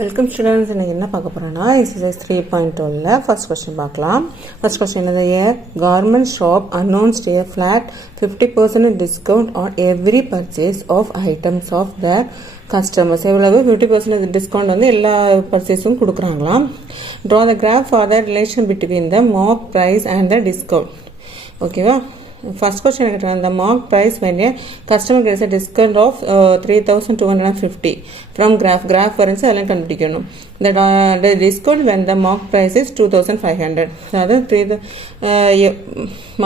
Welcome students. இன்னைக்கு என்ன பார்க்க போகிறோன்னா எக்ஸசைஸ் 3.12 ஃபர்ஸ்ட் கொஸ்டின் பார்க்கலாம். ஃபர்ஸ்ட் கொஸ்டின் என்னது? A garment shop announced a flat 50% discount on every purchase of items of the customers. எவ்வளவு? 50% discount வந்து எல்லா பர்ச்சேஸும் கொடுக்குறாங்களாம். Draw the graph for the relation between the mark price and the discount. ஓகேவா? First question the mark price when a customer gets a discount of 3,250 from graph வரைஞ்சு அதெல்லாம் கண்டுபிடிக்கணும். The discount when the mark price is 2,500. அதாவது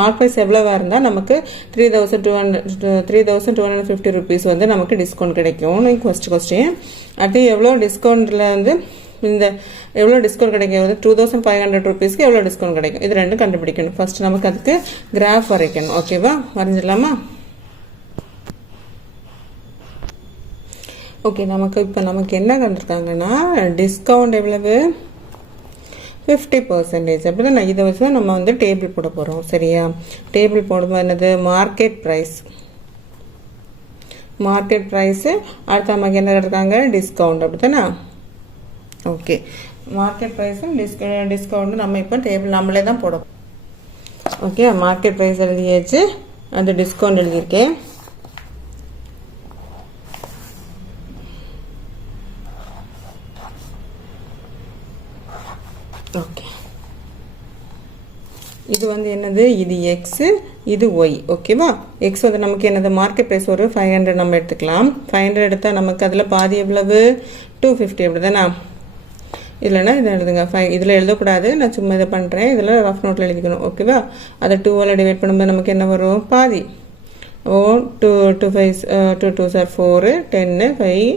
mark price எவ்வளோவா இருந்தால் நமக்கு 3,250 rupees வந்து நமக்கு discount கிடைக்கும். First question. அடுத்து எவ்வளோ டிஸ்கவுண்ட்டில் வந்து இந்த எவ்வளோ டிஸ்கவுண்ட் கிடைக்கும்? 2,500 ருபீஸ்க்கு எவ்வளோ டிஸ்கவுண்ட் கிடைக்கும்? இது ரெண்டும் கண்டுபிடிக்கணும். ஃபர்ஸ்ட் நமக்கு அதுக்கு கிராஃப் வரைக்கணும். ஓகேவா? வரைஞ்சிடலாமா? ஓகே, இப்போ நமக்கு என்ன கண்டிருக்காங்கன்னா டிஸ்கவுண்ட் எவ்வளவு? 50%. அப்படிதான் இதை வச்சு நம்ம வந்து டேபிள் போட போகிறோம். சரியா? டேபிள் போடும்போது என்னது? Market price. அடுத்து நமக்கு என்ன இருக்காங்க? டிஸ்கவுண்ட். அப்படித்தானே? ஓகே, மார்க்கெட் ப்ரைஸும் டிஸ்கவுண்ட் நம்ம இப்போ டேபிள் நம்மளே தான் போடும். ஓகே, மார்க்கெட் ப்ரைஸ் எழுதியாச்சு, அந்த டிஸ்கவுண்ட் எழுதியிருக்கேன். ஓகே, இது வந்து என்னது? இது எக்ஸு, இது ஒய். ஓகேவா? எக்ஸ் வந்து நமக்கு என்னது? மார்க்கெட் ப்ரைஸ் ஒரு 500 நம்ம எடுத்துக்கலாம். 500 எடுத்தால் நமக்கு அதில் பாதி எவ்வளவு? 250. அப்படி தானே? இல்லைன்னா இதை எழுதுங்க. இதில் எழுதக்கூடாது, நான் சும்மா இதை பண்ணுறேன். இதில் ரஃப் நோட்டில் எழுதிக்கணும். ஓகேவா? அதை 2ஆல் டிவைட் பண்ணும்போது நமக்கு என்ன வரும்? பாதி. 2 2s are 4, 10, 5,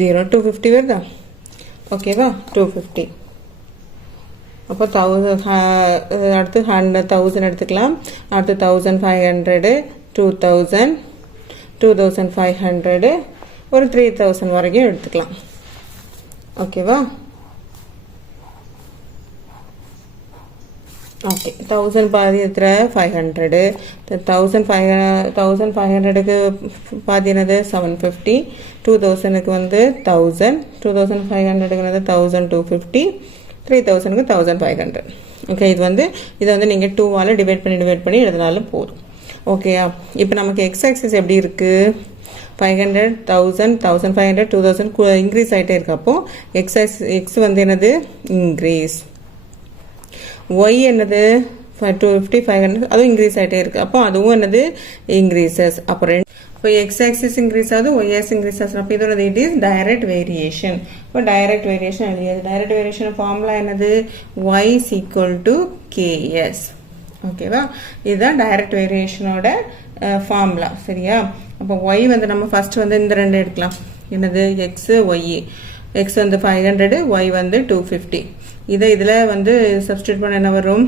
0, 250 வருதா? ஓகேவா? 250. அப்போ 1000. அடுத்து 1000 எடுத்துக்கலாம். அடுத்து 1500, 2000, 2500, ஒரு 3000 வரைக்கும் எடுத்துக்கலாம். ஓகேவா? ஓகே, 1000 பாதி எத்தனை? 500. 1500க்கு பாதி என்னது? 750. 2000க்கு வந்து 1000. 2500க்கு வந்து 1250. 3000க்கு 1500. ஓகே, இதை வந்து நீங்கள் 2ஆல் டிவைட் பண்ணி எழுதினாலும் போதும். ஓகேயா? இப்போ நமக்கு எக்ஸ் ஆக்சிஸ் எப்படி இருக்குது? 500, 1000, 1500, 2000 இன்க்ரீஸ் ஆகிட்டே இருக்கு. அப்போ எக்ஸ் வந்து என்னது? இன்க்ரீஸ். ஒய் என்னது? 250, 500, அதுவும் இன்க்ரீஸ் ஆகிட்டே இருக்கு. அப்போ அதுவும் என்னது? இன்க்ரீசஸ். அப்புறம் இப்போ எக்ஸ் ஆக்சிஸ் இன்க்ரீஸ் ஆகுது, ஒய் ஆக்சிஸ் இன்க்ரீஸ் ஆகுது. அப்போ இதோட இட் இஸ் டைரக்ட் வேரியேஷன். இப்போ டைரக்ட் வேரியேஷன் எழுதியது. டைரக்ட் வேரியேஷன் ஃபார்முலா என்னது? y is equal to ks. ஓகேவா? இதுதான் டைரக்ட் வேரியேஷனோட ஃபார்முலா. சரியா? அப்போ ஒய் வந்து நம்ம ஃபர்ஸ்ட் வந்து இந்த ரெண்டு எடுக்கலாம். என்னது? X, Y. எக்ஸ் வந்து 500, ஒய் வந்து 250. இதில் வந்து சப்ஸ்டியூட் பண்ண என்ன வரும்?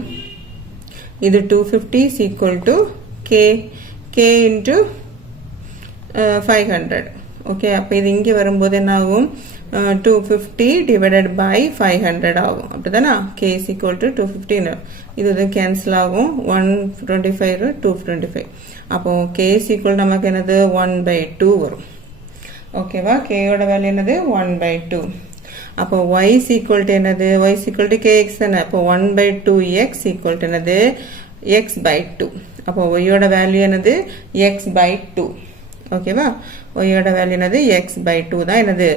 இது 250 is equal to k into 500. Okay, அப்போ இது இங்கே வரும்போது என்ன ஆகும்? 250 divided by 500 ஆகும். அப்படிதானா? k is equal to 250. இது கேன்சல் ஆகும். 125, 225. அப்போ k is equal நமக்கு என்னது? 1/2 வரும். ஓகேவா? k யோட வேல்யூ என்னது? 1/2. அப்போ y is equal to என்னது? y is equal to kx தானே? அப்போ 1/2x equal to என்னது? x/2. அப்போ y யோட வேல்யூ என்னது? x/2. ஓகேவா? y யோட வேல்யூ என்னது? x/2 தான் என்னது?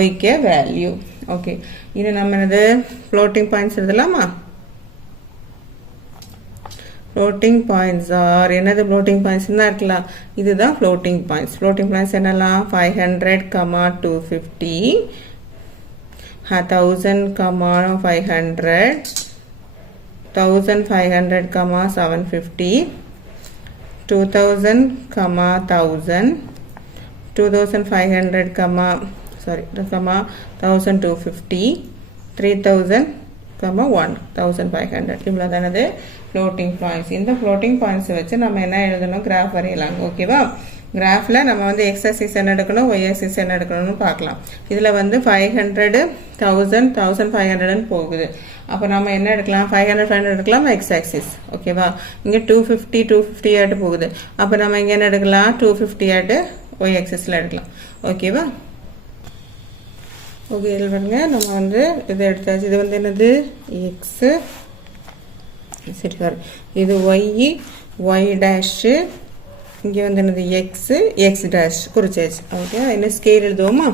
y K value. ஓகே, இது நம்ம என்னது? ஃப்ளோட்டிங் பாயிண்ட்ஸ் எழுதலாமா? ஃப்ளோட்டிங் பாயிண்ட்ஸ் ஆர் என்னது? ஃப்ளோட்டிங் பாயிண்ட்ஸ் தான் இருக்கலாம். இதுதான் ஃப்ளோட்டிங் பாயிண்ட்ஸ். ஃப்ளோட்டிங் பாயிண்ட்ஸ் என்னெல்லாம்? 500, 250, 1000, 500, 1500, 750, 2000, 1000, 2500, 1250, 3000, 1500. இவ்வளோ தானது ஃப்ளோட்டிங் பாயிண்ட்ஸ். இந்த ஃப்ளோட்டிங் பாயிண்ட்ஸை வச்சு நம்ம என்ன எழுதணும்? கிராஃப் வரையலாம். ஓகேவா? கிராஃபில் நம்ம வந்து எக்ஸ் ஆக்சிஸ் என்ன எடுக்கணும், ஒய் ஆக்சிஸ் என்ன எடுக்கணும்னு பார்க்கலாம். இதில் வந்து 500, 1000, 1500 போகுது. அப்போ நம்ம என்ன எடுக்கலாம்? 500 எடுக்கலாம் எக்ஸ் ஆக்சிஸ். ஓகேவா? இங்கே 250 ஆட்டு போகுது. அப்போ நம்ம இங்கே என்ன எடுக்கலாம்? 250 ஆட்டு ஒய் ஆக்சிஸில் எடுக்கலாம். ஓகேவா? ஓகே இதில் பாருங்க நம்ம வந்து இதை எடுத்தாச்சு. இது வந்து என்னது எக்ஸு, சரி சார், இது ஒய், ஒய் டேஷு, இங்கே வந்து என்னது எக்ஸு, எக்ஸ் டேஷ் குறிச்சாச்சு. ஓகே என்ன ஸ்கேல் எழுதுவோமா?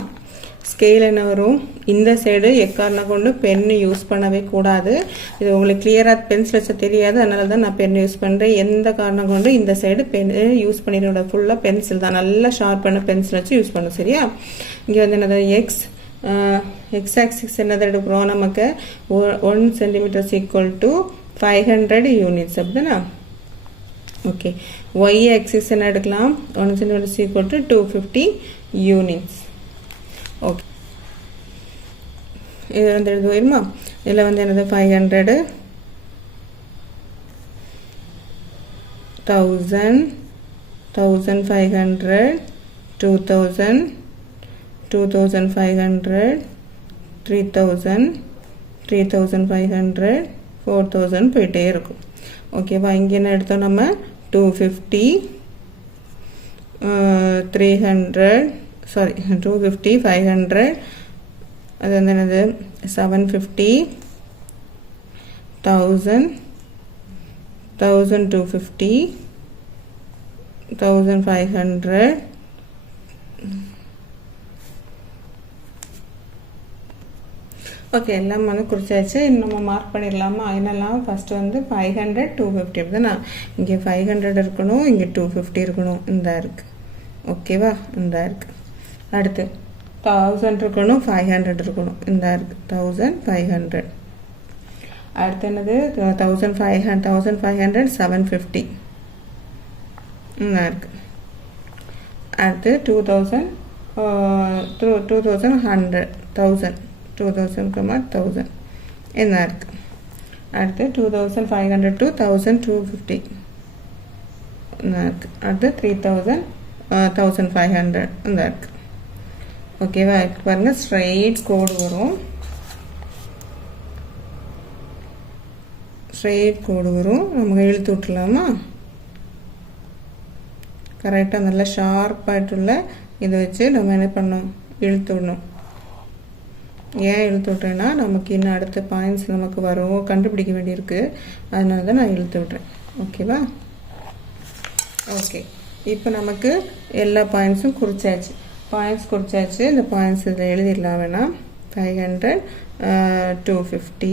ஸ்கேல் என்ன வரும்? இந்த சைடு எக்காரணம் கொண்டு பென்னு யூஸ் பண்ணவே கூடாது. இது உங்களுக்கு கிளியராக பென்சில் வச்சா தெரியாது, அதனால தான் நான் பென் யூஸ் பண்ணுறேன். எந்த காரணம் கொண்டு இந்த சைடு பென் யூஸ் பண்ணிடுவோட ஃபுல்லாக பென்சில் தான், நல்லா ஷார்ப்பான பென்சில் வச்சு யூஸ் பண்ணும். சரியா? இங்கே வந்து என்னது எக்ஸ், எக்ஸ் ஆக்சிஸ் என்னது எடுக்கிறோம் நமக்கு 1 centimeter = 500 units அப்படிதானே? ஓகே ஒய் ஆக்சிஸ் என்ன எடுக்கலாம்? 1 centimeter = 250 units. ஓகே இது வந்து எழுதுவோமா? இதில் வந்து என்னது 500, 1000, 1500, 2000, 2500, 3000, 3500, 4000 போயிட்டே இருக்கும். ஓகேவா? இங்கே என்ன எடுத்தோம் நம்ம? 250, 300, சாரி 250, 500, அது வந்து என்னது 750, 1000, 1250, 1500, ஓகே எல்லாம் வந்து குறிச்சாச்சு. நம்ம மார்க் பண்ணிடலாமா? என்னெல்லாம்? ஃபஸ்ட்டு வந்து 500, 250 அப்படிதானா? இங்கே 500 இருக்கணும், இங்கே 250 இருக்கணும், இந்த இருக்குது. ஓகேவா? இந்த இருக்குது. அடுத்து 1000 இருக்கணும், 500 இருக்கணும், இந்த இருக்குது 1500. அடுத்து என்னது 1500, 750 இந்த இருக்குது. அடுத்து 2000, 2100, 1000, 2000, 1000 என்ன இருக்குது. அடுத்து 2500 to 1250 என்ன இருக்குது. அடுத்து 3000, 1500 இந்த இருக்குது. ஓகேவா? இப்போ பாருங்கள் ஸ்ட்ரைட் கோடு வரும், ஸ்ட்ரைட் கோடு வரும். நமக்கு இழுத்து விட்டுலாமா? கரெக்டாக நல்லா ஷார்ப்பாയിട്ടുள்ள இதை வச்சு நம்ம என்ன பண்ணோம்? இழுத்து விடணும். ஏன் இழுத்து விட்றேன்னா நமக்கு இன்னும் அடுத்த பாயிண்ட்ஸ் நமக்கு வரும், கண்டுபிடிக்க வேண்டியிருக்கு, அதனால தான் நான் இழுத்து விட்றேன். ஓகேவா? ஓகே இப்போ நமக்கு எல்லா பாயிண்ட்ஸும் குறிச்சாச்சு. பாயிண்ட்ஸ் குறிச்சாச்சு. இந்த பாயிண்ட்ஸ் இதில் எழுதிடலாம் வேணாம். 500, 250,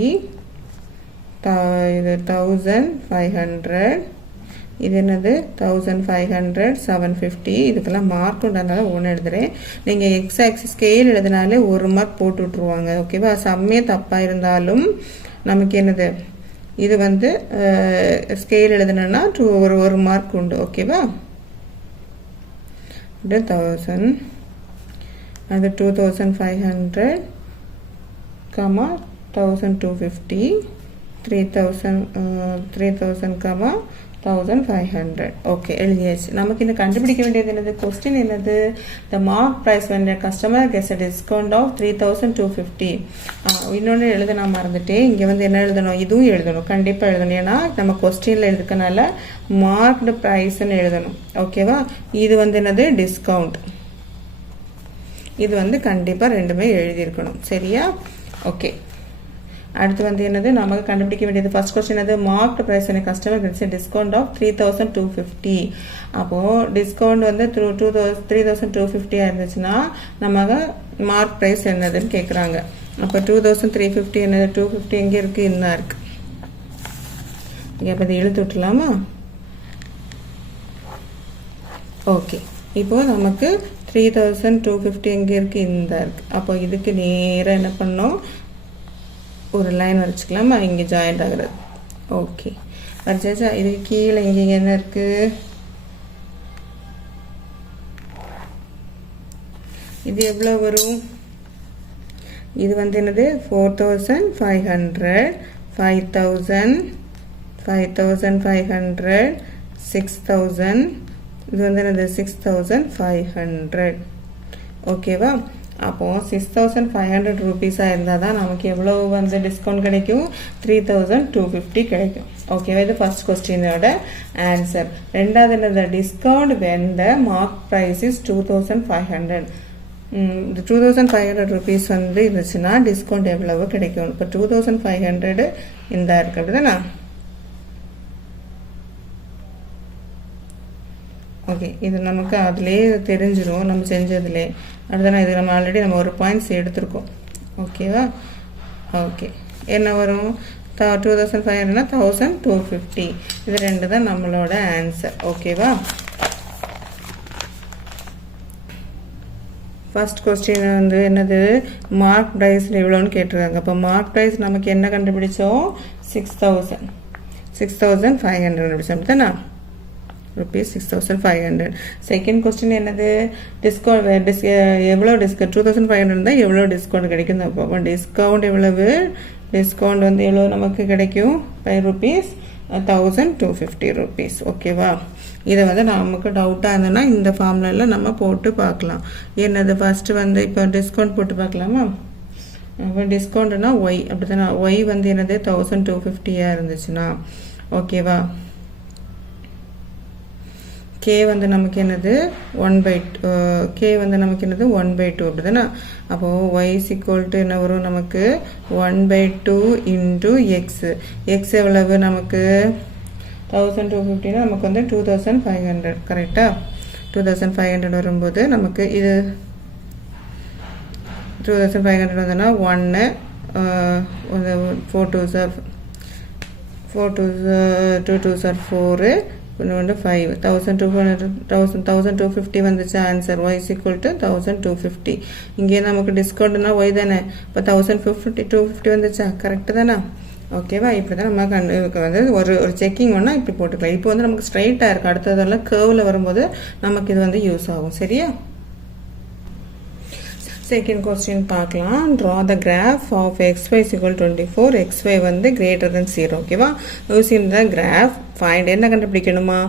இது 1500, இது என்னது 1500, 750. இதுக்கெல்லாம் மார்க் உண்டனால ஒன்று எழுதுகிறேன். நீங்கள் எக்ஸ் ஆக்சிஸ் ஸ்கேல் எழுதினாலே 1 மார்க் போட்டு விட்ருவாங்க. ஓகேவா? சம்மே தப்பாக இருந்தாலும் நமக்கு என்னது இது வந்து ஸ்கேல் எழுதுனா ஒரு மார்க் உண்டு. ஓகேவா? 1000, அது 2500, 1250, 3000, 1500. ஓகே எழுதியாச்சு. நமக்கு இந்த கண்டுபிடிக்க வேண்டியது என்னது? கொஸ்டின் என்னது? The mark price when a customer gets a discount of 3250. இன்னொன்று எழுத நான் மறந்துட்டேன். இங்கே வந்து என்ன எழுதணும்? இதுவும் எழுதணும், கண்டிப்பாக எழுதணும். ஏன்னா நம்ம கொஸ்டினில் எழுதுக்கனால மார்க்டு ப்ரைஸ்ன்னு எழுதணும். ஓகேவா? இது வந்து என்னது? டிஸ்கவுண்ட். இது வந்து கண்டிப்பாக ரெண்டுமே எழுதியிருக்கணும். சரியா? ஓகே அடுத்து வந்து என்னது? நமக்கு கண்டுபிடிக்க வேண்டியது ஃபர்ஸ்ட் கொஸ்டின் என்னது? மார்க்டு ப்ரைஸ் என்ன கஸ்டமர் கெட்ஸ் டிஸ்கவுண்ட் ஆஃப் 3250. அப்போது டிஸ்கவுண்ட் வந்து 3250 இருந்துச்சுன்னா நமக்கு மார்க் ப்ரைஸ் என்னதுன்னு கேட்குறாங்க. அப்போ 2350 என்னது? 250 எங்கே இருக்குது? இன்னும் இருக்குது. இங்கே அப்போ இதை இழுத்து விட்டுலாமா? ஓகே இப்போது நமக்கு 3250 எங்கே இருக்குது? இந்த இருக்குது. அப்போ இதுக்கு நேராக என்ன பண்ணோம்? ஒரு லைன் வரைச்சிக்கலாமா? இங்கே ஜாயிண்ட் ஆகிறது. ஓகே வரைச்சாச்சா? இதுக்கு கீழே இங்கே என்ன இருக்குது? இது எவ்வளோ வரும்? இது வந்து என்னது? 4500, 5000, 5500, 6000. இது வந்து என்னது? 6500. ஓகேவா? அப்போது 6500 ரூபீஸாக இருந்தால் தான் நமக்கு எவ்வளோ வந்து டிஸ்கவுண்ட் கிடைக்கும்? 3250 கிடைக்கும். ஓகேவா? இது ஃபர்ஸ்ட் கொஸ்டினோட ஆன்சர். ரெண்டாவது என்னது? Discount when the mark price is 2500. இந்த 2500 rupees வந்து இருந்துச்சுன்னா டிஸ்கவுண்ட் எவ்வளவு கிடைக்கும்? இப்போ 2500 இந்த இருக்கு அப்படிதானே? ஓகே, இது நமக்கு அதுலேயே தெரிஞ்சிடும் நம்ம செஞ்சதுலே. அடுத்தனா இது நம்ம ஆல்ரெடி நம்ம ஒரு பாயிண்ட்ஸ் எடுத்திருக்கோம். ஓகேவா? ஓகே, என்ன வரும்? 2500னா 1250. இது ரெண்டு தான் நம்மளோட ஆன்சர். ஓகேவா? ஃபர்ஸ்ட் கொஸ்டின் வந்து என்னது? மார்க் ப்ரைஸில் எவ்வளோன்னு கேட்டிருக்காங்க. அப்போ மார்க் ப்ரைஸ் நமக்கு என்ன கண்டுபிடிச்சோம்? 6500 கண்டுபிடிச்சோம் அப்படித்தானா? ருபீஸ் 6500. செகண்ட் கொஸ்டின் என்னது? டிஸ்கவுண்ட் எவ்வளோ டிஸ்கவுண்ட்? 2500 தான் எவ்வளோ டிஸ்கவுண்ட் கிடைக்கும்? அப்போ டிஸ்கவுண்ட் எவ்வளவு? டிஸ்கவுண்ட் வந்து எவ்வளோ நமக்கு கிடைக்கும்? 5 rupees, 1250 rupees. ஓகேவா? இதை வந்து நமக்கு டவுட்டாக இருந்ததுன்னா இந்த ஃபார்முலாவில் நம்ம போட்டு பார்க்கலாம். என்னது? ஃபஸ்ட்டு வந்து இப்போ டிஸ்கவுண்ட் போட்டு பார்க்கலாமா? இப்போ டிஸ்கவுண்ட்னா ஒய் அப்படி தானே? ஒய் வந்து என்னது? 1250 இருந்துச்சுன்னா ஓகேவா? கே வந்து நமக்கு என்னது? 1/2. கே வந்து நமக்கு என்னது? 1/2 அப்படி தானே? அப்போது ஒய் = என்ன வரும் நமக்கு? 1/2 இன்ட்டு எக்ஸ். எக்ஸ் எவ்வளவு நமக்கு? 1250னா நமக்கு வந்து 2500. கரெக்டாக? 2500 வரும்போது நமக்கு இது 2500 வந்ததுன்னா 1 4 2s are 2 2s are 4 இன்னொன்று 5. 1250 வந்துச்சு ஆன்சர். ஒய் = 1250. இங்கே நமக்கு டிஸ்கவுண்ட்னா ஒய் தானே? இப்போ 250 வந்துச்சா? கரெக்டு தானே? ஓகேவா? இப்படி தான் நம்ம வந்து ஒரு செக்கிங் ஒன்றா இப்படி போட்டுக்கலாம். இப்போ வந்து நமக்கு ஸ்ட்ரைட்டாக இருக்குது. அடுத்ததெல்லாம் கேர்வில் வரும்போது நமக்கு இது வந்து யூஸ் ஆகும். சரியா? செகண்ட் கொஸ்டின் பார்க்கலாம். Draw the graph of xy = 24. xy வந்து greater than 0. ஓகேவா? யூசிங் த கிராஃப் ஃபைண்ட் என்ன கண்டுபிடிக்கணுமா?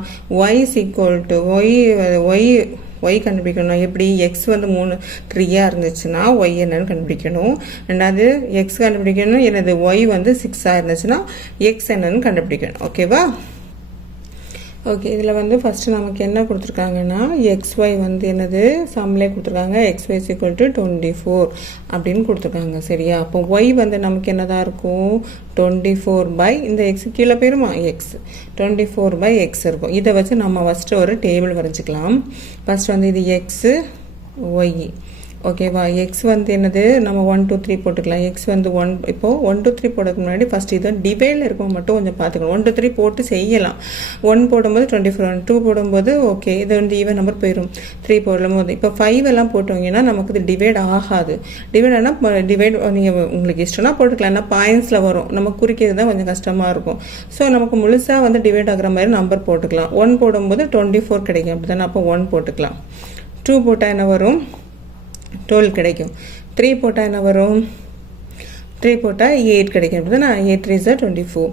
y கண்டுபிடிக்கணும். எப்படி? எக்ஸ் வந்து 3 இருந்துச்சுன்னா ஒய் என்னன்னு கண்டுபிடிக்கணும். ரெண்டாவது எக்ஸ் கண்டுபிடிக்கணும். என்னது? ஒய் வந்து 6 இருந்துச்சுன்னா எக்ஸ் என்னன்னு கண்டுபிடிக்கணும். ஓகேவா? ஓகே, இதில் வந்து ஃபஸ்ட்டு நமக்கு என்ன கொடுத்துருக்காங்கன்னா xy வந்து என்னது? சம்லே கொடுத்துருக்காங்க. xy = 24 அப்படின்னு கொடுத்துருக்காங்க. சரியா? அப்போ y வந்து நமக்கு என்னதான் இருக்கும்? 24 இந்த எக்ஸ் கீழே போயிருமா? எக்ஸ் 24 எக்ஸ் இருக்கும். இதை வச்சு நம்ம ஃபஸ்ட்டு ஒரு டேபிள் வரைஞ்சிக்கலாம். ஃபஸ்ட் வந்து இது எக்ஸு ஒய். ஓகேவா? எக்ஸ் வந்து என்னது? நம்ம 1 2 3 போட்டுக்கலாம். எக்ஸ் வந்து 1. இப்போது 1 2 3 போடுறதுக்கு முன்னாடி ஃபஸ்ட் இதை டிவைடில் இருக்கும் மட்டும் கொஞ்சம் பார்த்துக்கணும். 1 2 3 போட்டு செய்யலாம். 1 போடும்போது 24, 2 போடும்போது ஓகே இது வந்து ஈவன் நம்பர் போயிடும். 3 போடும்போது இப்போ 5 எல்லாம் போட்டோங்கன்னா நமக்கு இது டிவைட் ஆகாது. டிவைட் ஆனால் டிவைட் நீங்கள் உங்களுக்கு இஷ்டம்னா போட்டுக்கலாம். ஏன்னா பாயிண்ட்ஸில் வரும். நம்ம குறிக்கிறது தான் கொஞ்சம் கஷ்டமாக இருக்கும். ஸோ நமக்கு முழுசாக வந்து டிவைட் ஆகிற மாதிரி நம்பர் போட்டுக்கலாம். 1 போடும்போது 24 கிடைக்கும். அப்படி தானே? அப்போ 1 போட்டுக்கலாம். 2 போட்டால் என்ன வரும்? 12 கிடைக்கும். 3 போட்டால் என்ன வரும்? 3 போட்டால் 8 கிடைக்கும். அப்படி தானே? 8 3s are 24.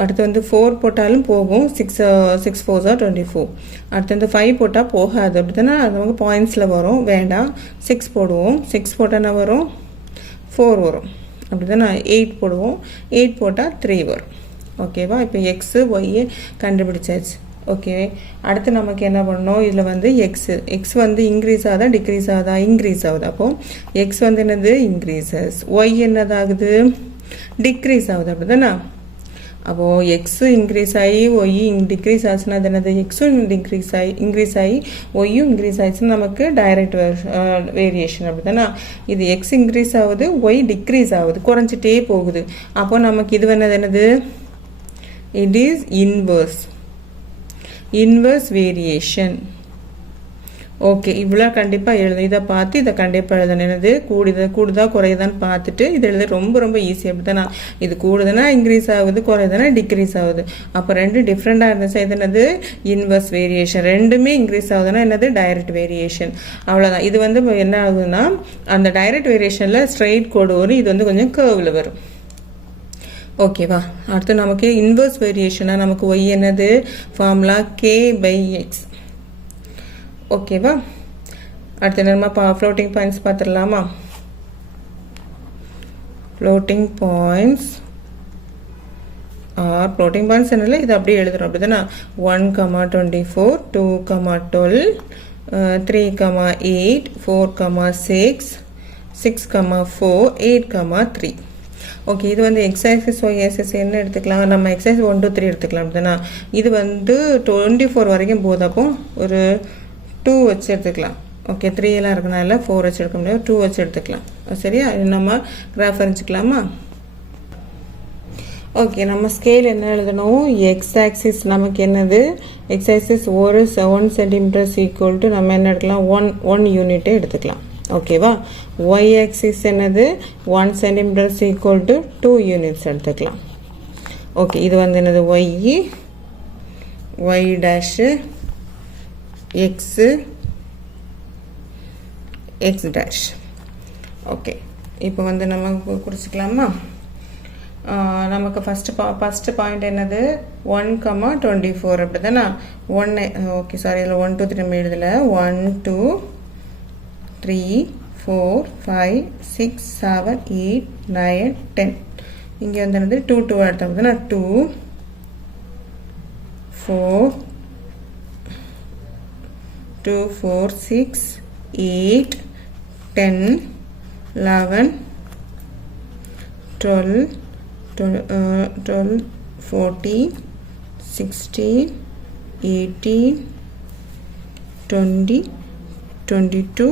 அடுத்து வந்து 4 போட்டாலும் போகும். 6 4s are 24. அடுத்து வந்து 5 போட்டால் போகாது. அப்படி தானே? அது வந்து பாயிண்ட்ஸில் வரும். வேண்டாம். 6 போடுவோம். 6 போட்டால் என்ன வரும்? 4 வரும். அப்படி தானே? 8 போடுவோம். 8 போட்டால் 3 வரும். ஓகேவா? இப்போ எக்ஸு ஒய்யை கண்டுபிடிச்சாச்சு. ஓகே, அடுத்து நமக்கு என்ன பண்ணணும்? இதில் வந்து எக்ஸ் வந்து இன்க்ரீஸ் ஆகுதா டிக்ரீஸ் ஆகுதா? இன்க்ரீஸ் ஆகுது. அப்போ எக்ஸ் வந்து என்னது? இன்க்ரீசஸ். ஒய் என்னதாகுது? டிக்ரீஸ் ஆகுது. அப்படி தானே? அப்போது எக்ஸு இன்க்ரீஸ் ஆகி ஒய் டிக்ரீஸ் ஆச்சுன்னா அது என்னது? எக்ஸும் இன்க்ரீஸ் ஆகி ஒய்யும் இன்க்ரீஸ் ஆயிடுச்சுன்னா நமக்கு டைரக்ட் வேரியேஷன். அப்படி தானே? இது எக்ஸ் இன்க்ரீஸ் ஆகுது, ஒய் டிக்ரீஸ் ஆகுது, குறைஞ்சிட்டே போகுது. அப்போ நமக்கு இது என்னது? It is inverse variation. Okay, இவ்வளோ கண்டிப்பாக எழுது. இதை பார்த்து இதை கண்டிப்பாக எழுதணும். என்னது? கூடுதா குறையுதான்னு பார்த்துட்டு இது எழுத ரொம்ப ரொம்ப ஈஸி. அப்படி தானே? இது கூடுதுன்னா இன்க்ரீஸ் ஆகுது, குறையுதுன்னா டிக்ரீஸ் ஆகுது. அப்போ ரெண்டு டிஃப்ரெண்டாக இருந்துச்சு. இது என்னது? Inverse variation. ரெண்டுமே இன்க்ரீஸ் ஆகுதுன்னா என்னது? Direct variation. அவ்வளோதான். இது வந்து என்ன ஆகுதுன்னா அந்த டைரக்ட் வேரியேஷனில் ஸ்ட்ரெயிட் கோடு வரும். இது வந்து கொஞ்சம் கர்வில் வரும். ஓகேவா? அடுத்து நமக்கு இன்வர்ஸ் வேரியேஷனாக நமக்கு ஒய் என்னது? Formula k/x. ஓகேவா? அடுத்து நம்ம ஃப்ளோட்டிங் பாயிண்ட்ஸ் பார்த்துடலாமா? ஃப்ளோட்டிங் பாயிண்ட்ஸ் என்னல இது அப்படியே எழுதுறோம். அப்படி தானே? 1, 24, 2, 12, 3, 8, 4, 6, 6, 4, 8, 3. ஓகே, இது வந்து எக்ஸ் ஆக்சிஸ் ஒய் ஆக்சிஸ் என்ன எடுத்துக்கலாம், நம்ம எக்ஸைஸ் 1 2 3 எடுத்துக்கலாம். அப்படின்னா இது வந்து 24 வரைக்கும் போகுது. அப்போ ஒரு 2 வச்சு எடுத்துக்கலாம். ஓகே, 3 எல்லாம் இருக்கனால 4 வச்சு எடுக்க முடியாது, 2 வச்சு எடுத்துக்கலாம். சரியா, நம்ம கிராஃப் வரைஞ்சிக்கலாமா? ஓகே, நம்ம ஸ்கேல் என்ன எழுதணும், எக்ஸ் ஆக்சிஸ் நமக்கு என்னது, X axis 1 centimetre equal to நம்ம என்ன எடுக்கலாம், 1 யூனிட்டே எடுத்துக்கலாம். ஓகேவா, ஒய் ஆக்சிஸ் என்னது 1 சென்டிமீட்டர் ஈக்குவல் டு 2 யூனிட்ஸ் எடுத்துக்கலாம். ஓகே, இது வந்து என்னது y dash x x dash. Okay, இப்போ வந்து நம்ம குறிச்சிக்கலாமா? நமக்கு ஃபஸ்ட்டு பாயிண்ட் என்னது 1,24 அப்படி தானே. 1 ஓகே சாரி, இதில் 1 2 3 நம்ம எழுதலை. 1 2 3 4 5 6 7 8 9 10. இங்கே வந்து என்னது 2 2 எடுத்தோம் அப்படின்னா 2 4 2 4 6 8 10 11 12 14 16 18 20 22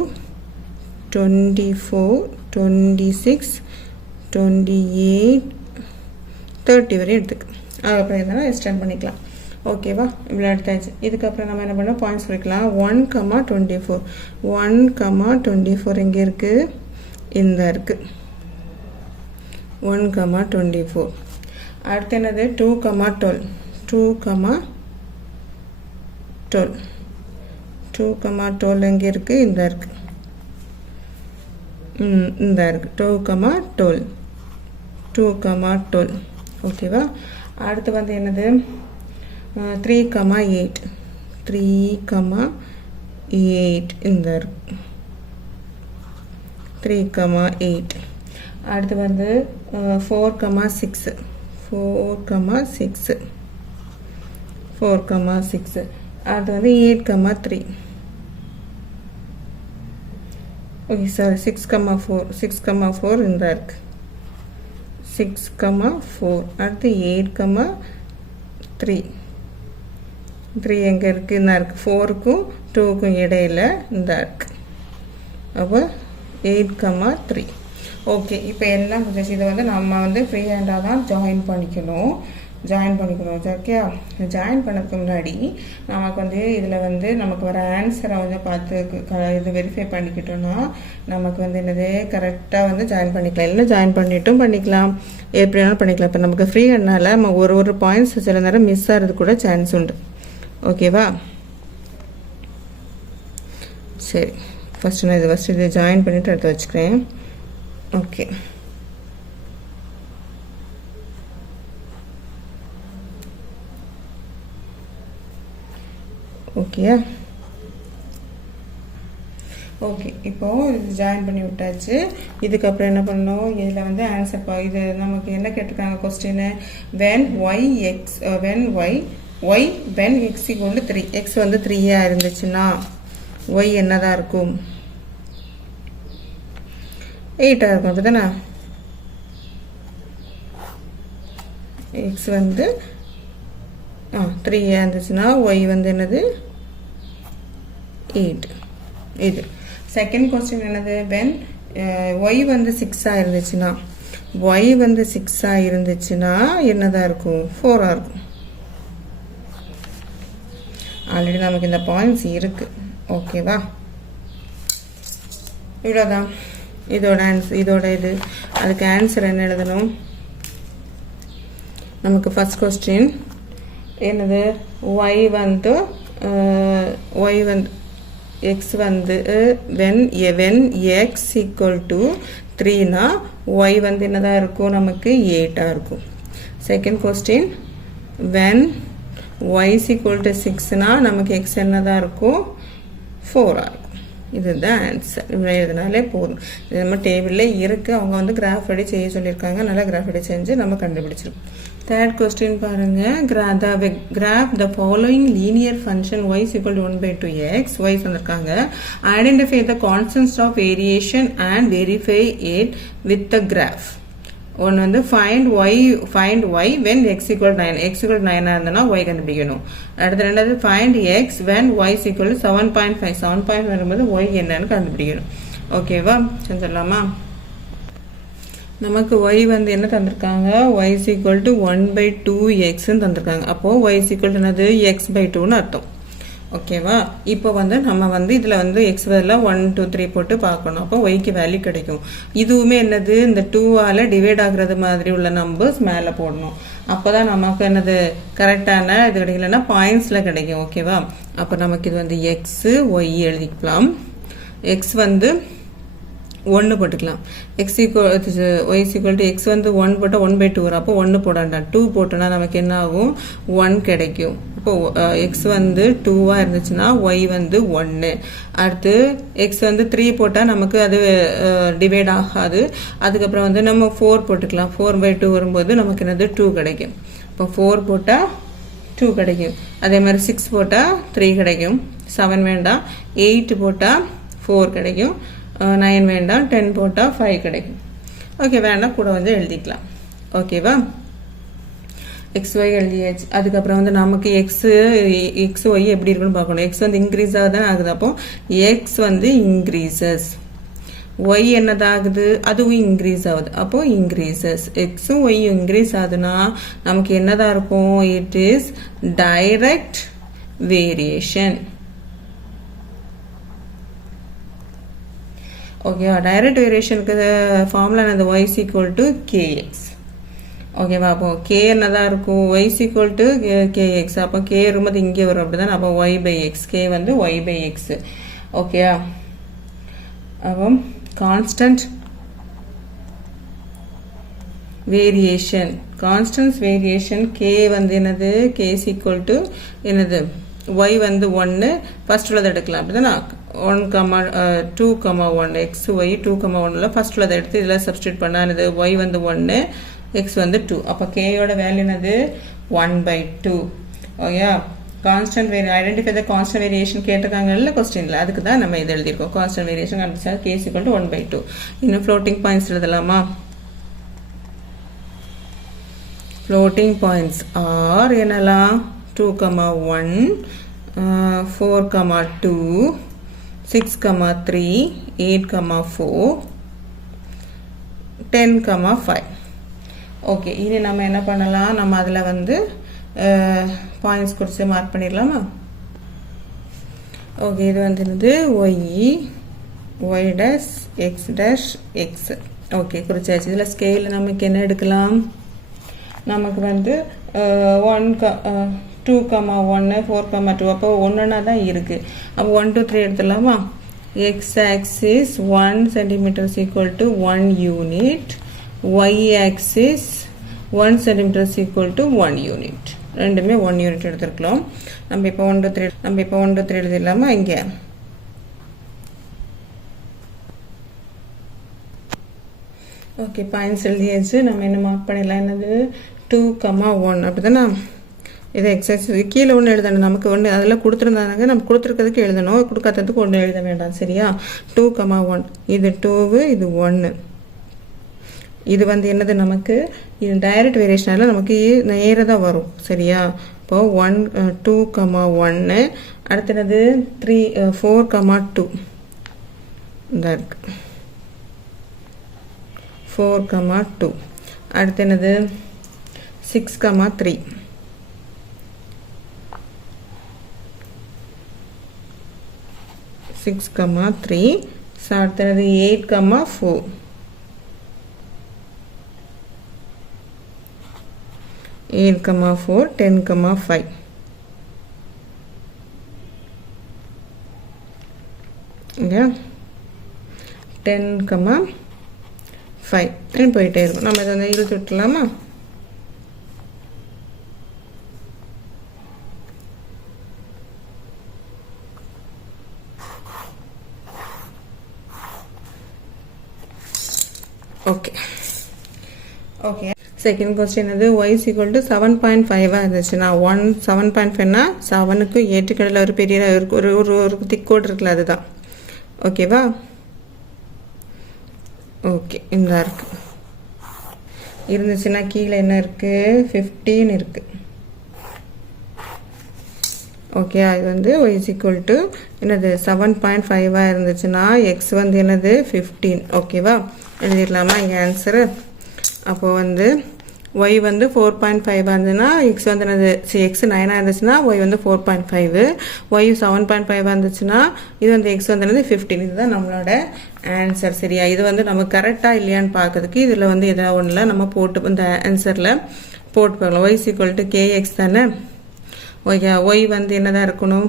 24 26 28 30 வரை எடுத்துக்கு. அதுக்கப்புறம் எதனா எக்ஸ்டெண்ட் பண்ணிக்கலாம். ஓகேவா, இவ்வளோ எடுத்தாச்சு. இதுக்கப்புறம் நம்ம என்ன பண்ணோம், பாயிண்ட்ஸ் குறிக்கலாம். 1,24 1,24 எங்கே இருக்குது, இந்த இருக்குது 1,24. அடுத்து என்னது 2,12 2,12 எங்கே இருக்குது, இந்த இருக்குது இந்த இருக்குது 2,12. ஓகேவா, அடுத்து வந்து என்னது 3,8 இந்த இருக்கு 3,8. அடுத்து வந்து 4,6 அடுத்து வந்து 8,3. ஓகே சாரி, 6,4 இந்த இருக்கு 6,4. அடுத்து 8,3 எங்கே இருக்குது, இந்த இருக்குது 4க்கும் 2க்கும் இடையில இந்த இருக்கு. அப்போ 8,3. ஓகே, இப்போ எல்லாம் முடிஞ்சிச்சு. இதை வந்து நம்ம வந்து ஃப்ரீ ஹேண்டாக தான் ஜாயின் பண்ணிக்கணும். ஓகே, ஜாயின் பண்ணதுக்கு முன்னாடி நமக்கு வந்து இதில் வந்து நமக்கு வர ஆன்சரை வந்து பார்த்து இது வெரிஃபை பண்ணிக்கிட்டோம்னா நமக்கு வந்து என்னது கரெக்டாக வந்து ஜாயின் பண்ணிக்கலாம். இல்லை ஜாயின் பண்ணிட்டும் பண்ணிக்கலாம், எப்படி வேணாலும் பண்ணிக்கலாம். இப்போ நமக்கு ஃப்ரீ ஹேண்ட்னால நம்ம ஒரு பாயிண்ட்ஸ் சில நேரம் மிஸ் ஆகிறது கூட சான்ஸ் உண்டு. ஓகேவா, சரி, ஃபஸ்ட்டு இதை ஜாயின் பண்ணிவிட்டு எடுத்து வச்சுக்கிறேன். ஓகே, ஓகேயா, ஓகே. இப்போது இது ஜாயின் பண்ணி விட்டாச்சு. இதுக்கப்புறம் என்ன பண்ணணும், இதில் வந்து ஆன்சர் இது நமக்கு என்ன கேட்டிருக்காங்க question, when x equal to 3, x வந்து 3 இருந்துச்சுன்னா y என்னதான் இருக்கும், 8 இருக்கும். அப்படி தானே, x வந்து 3 இருந்துச்சுன்னா y வந்து என்னது 8. இது செகண்ட் கொஸ்டின் என்னது, when y வந்து 6 இருந்துச்சுன்னா y வந்து 6 இருந்துச்சுன்னா என்னதான் இருக்கும், 4 இருக்கும். ஆல்ரெடி நமக்கு இந்த பாயிண்ட்ஸ் இருக்கு. ஓகேவா, இவ்வளோதான் இதோட ஆன்சர். இது அதுக்கு ஆன்சர் என்ன எழுதணும், நமக்கு ஃபர்ஸ்ட் கொஸ்டின் என்னது, y வந்து x வந்து when x equal to 3னா y வந்து என்னதான் இருக்கும், நமக்கு 8 இருக்கும். Second question when y is equal to 6னா நமக்கு x என்னதான் இருக்கும், 4 இருக்கும். இதுதான் ஆன்சர். இதனாலே போதும். இது நம்ம டேபிளில் இருக்குது, அவங்க வந்து கிராஃப் ரெடி செய்ய சொல்லியிருக்காங்க. நல்லா கிராஃப் ரெடி செஞ்சு நம்ம கண்டுபிடிச்சிருக்கோம். Third question பாருங்க. Graph the following linear function y is equal to 1 by 2x. y வந்திருக்காங்க. Identify the constants of variation and verify it with the graph. ஒன்று வந்து find y when x equal to 9. x equal to 9 இருந்தனா y கண்டுபிடிக்கணும். அடுத்து ரெண்டாவது find x when y is equal to 7.5. 7.5 வரும்போது y என்னன்னு கண்டுபிடிக்கணும். ஓகேவா? செஞ்சிடலாமா? நமக்கு y வந்து என்ன தந்திருக்காங்க? y is equal to 1 by 2x தந்திருக்காங்க. அப்போ y is equal to என்னது? x by 2ன்னு அர்த்தம். ஓகேவா? இப்போ வந்து நம்ம வந்து இதில் வந்து x பதிலாக 1 2 3 போட்டு பார்க்கணும். அப்போ yக்கு வேல்யூ கிடைக்கும். இதுவுமே என்னது? இந்த 2ஆல் டிவைட் ஆகுறது மாதிரி உள்ள நம்பர்ஸ் மேலே போடணும். அப்போ தான் நமக்கு என்னது கரெக்டான இது கிடைக்கலன்னா பாயிண்ட்ஸில் கிடைக்கும். ஓகேவா? அப்போ நமக்கு இது வந்து x y எழுதிக்கலாம். x வந்து 1 போட்டுக்கலாம். y is equal to x வந்து 1 போட்டால் 1 by 2 வரும். அப்போ 1 போடாண்டா 2 போட்டோன்னா நமக்கு என்ன ஆகும்? 1 கிடைக்கும். இப்போ x வந்து 2ஆக இருந்துச்சுன்னா y வந்து 1. அடுத்து x வந்து 3 போட்டால் நமக்கு அது டிவைட் ஆகாது. அதுக்கப்புறம் வந்து நம்ம 4 போட்டுக்கலாம். 4 by 2 வரும்போது நமக்கு என்னது? 2 கிடைக்கும். இப்போ 4 போட்டால் 2 கிடைக்கும். அதே மாதிரி 6 போட்டால் 3 கிடைக்கும். 7 வேண்டாம். 8 போட்டால் 4 கிடைக்கும். 9 வேண்டாம். 10 போட்டால் 5 கிடைக்கும். ஓகே, வேண்டாம் கூட வந்து எழுதிக்கலாம். ஓகேவா? xy எழுதியாச்சு. அதுக்கப்புறம் வந்து நமக்கு xy எப்படி இருக்குன்னு பார்க்கணும். x வந்து இன்க்ரீஸ் ஆகுதான் ஆகுது. அப்போ x வந்து இன்க்ரீசஸ். y என்னதாகுது? அதுவும் இன்க்ரீஸ் ஆகுது. அப்போ இன்க்ரீசஸ். xும் yயும் இன்க்ரீஸ் ஆகுதுன்னா நமக்கு என்னதான் இருக்கும்? It is direct variation. Okay, direct வேரியேஷனுக்கு ஃபார்முலா என்னது? y is equal to kx. ஓகேவா? அப்போ k என்னதான் இருக்கும்? y is equal to kx. அப்போ k வரும்போது இங்கே வரும். அப்படிதான். அப்போ y by x. k வந்து y by x. ஓகேயா? அப்போ constant variation. Constant variation k வந்து என்னது? k is equal to என்னது? y வந்து 1. ஃபர்ஸ்ட் உள்ளதை எடுக்கலாம். அப்படிதானா? 2,1 x y 2,1 ஃபர்ஸ்ட் உள்ளதை எடுத்து இதில் சப்ஸ்டியூட் பண்ணால் y வந்து 1 x வந்து 2. அப்போ k யோட வேல்யூ என்னது? 1 by 2. Okay, constant identify the constant variation கேட்டிருக்காங்கல்ல கொஸ்டின்ல, அதுக்கு தான் நம்ம இது எழுதியிருக்கோம். கான்ஸ்டன்ட் வேரியேஷன் கண்டுபிடிச்சா k is equal to 1 by 2. இன்னும் ஃப்ளோட்டிங் பாயிண்ட்ஸ் எழுதலாமா? ஃப்ளோட்டிங் பாயிண்ட்ஸ் ஆர் என்னலாம்? 2,1 4,2 6,3 8,4 10,5. ஓகே, இனி நம்ம என்ன பண்ணலாம்? நம்ம அதில் வந்து பாயிண்ட்ஸ் குறித்து மார்க் பண்ணிடலாமா? ஓகே, இது வந்து y dash x dash x. Okay, குறிச்சாச்சு. இதில் ஸ்கேலில் நமக்கு என்ன எடுக்கலாம்? நமக்கு வந்து 2,1 4,2 அப்போ ஒன்றுனா தான் இருக்குது. அப்போ 1 2 3 எடுத்துடலாமா? x axis 1 cm is equal to 1 unit. y axis 1 cm is equal to 1 unit. ரெண்டுமே 1 யூனிட் எடுத்துருக்கலாம். நம்ம இப்போ 1 2 3 எழுதிடலாமா? இங்கே ஓகே, பாயிண்ட்ஸ் எழுதியாச்சு. நம்ம என்ன மார்க் பண்ணிடலாம்? என்னது? 2,1 அப்படிதானா? இதை எக்ஸசைஸ் கீழே ஒன்று எழுதணும். நமக்கு ஒன்று அதில் கொடுத்துருந்தாங்க, நம்ம கொடுத்துருக்கிறதுக்கு எழுதணும். கொடுக்காததுக்கு ஒன்று எழுத வேண்டாம். சரியா? 2,1 இது 2 இது 1. இது வந்து என்னது? நமக்கு இது டைரக்ட் வேரியேஷனால நமக்கு நேராக தான் வரும். சரியா? இப்போ 2,1 அடுத்தது 4,2 இந்த இருக்கு. 4,2 அடுத்து என்னது? 6,3 6,3 அடுத்தது 8,4 8,4 10,5 இல்லையா? 10,5 போயிட்டே இருக்கும். நம்ம இதை வந்து இழுத்து விட்டுலாமா? ஓகே ஓகே செகண்ட் கொஸ்டின் இது y is equal to 7.5 இருந்துச்சுன்னா 7.5னா 7க்கு ஏற்றுக்கடையில் ஒரு பெரிய ஒரு திக்கோடு இருக்குல்ல அதுதான். ஓகேவா? ஓகே, இந்த இருக்கு இருந்துச்சுன்னா கீழே என்ன இருக்கு 15 இருக்கு. ஓகே, அது வந்து y is equal to என்னது 7.5 இருந்துச்சுன்னா x வந்து என்னது 15. ஓகேவா? எழுதிடலாமா இங்கே ஆன்சரு? அப்போ வந்து y வந்து 4.5 இருந்துச்சுன்னா x வந்து என்னது x 9 இருந்துச்சுன்னா y வந்து 4.5, y 7.5 இருந்துச்சுன்னா இது வந்து x வந்து என்னது 15. இதுதான் நம்மளோட ஆன்சர். சரியா? இது வந்து நம்ம கரெக்டாக இல்லையான்னு பார்க்கறதுக்கு இதில் வந்து எதாவது ஒன்றில் நம்ம போட்டு இந்த ஆன்சரில் போட்டு பார்க்கலாம். y is equal to kx தானே? ஓகே, y வந்து என்னதான் இருக்கணும்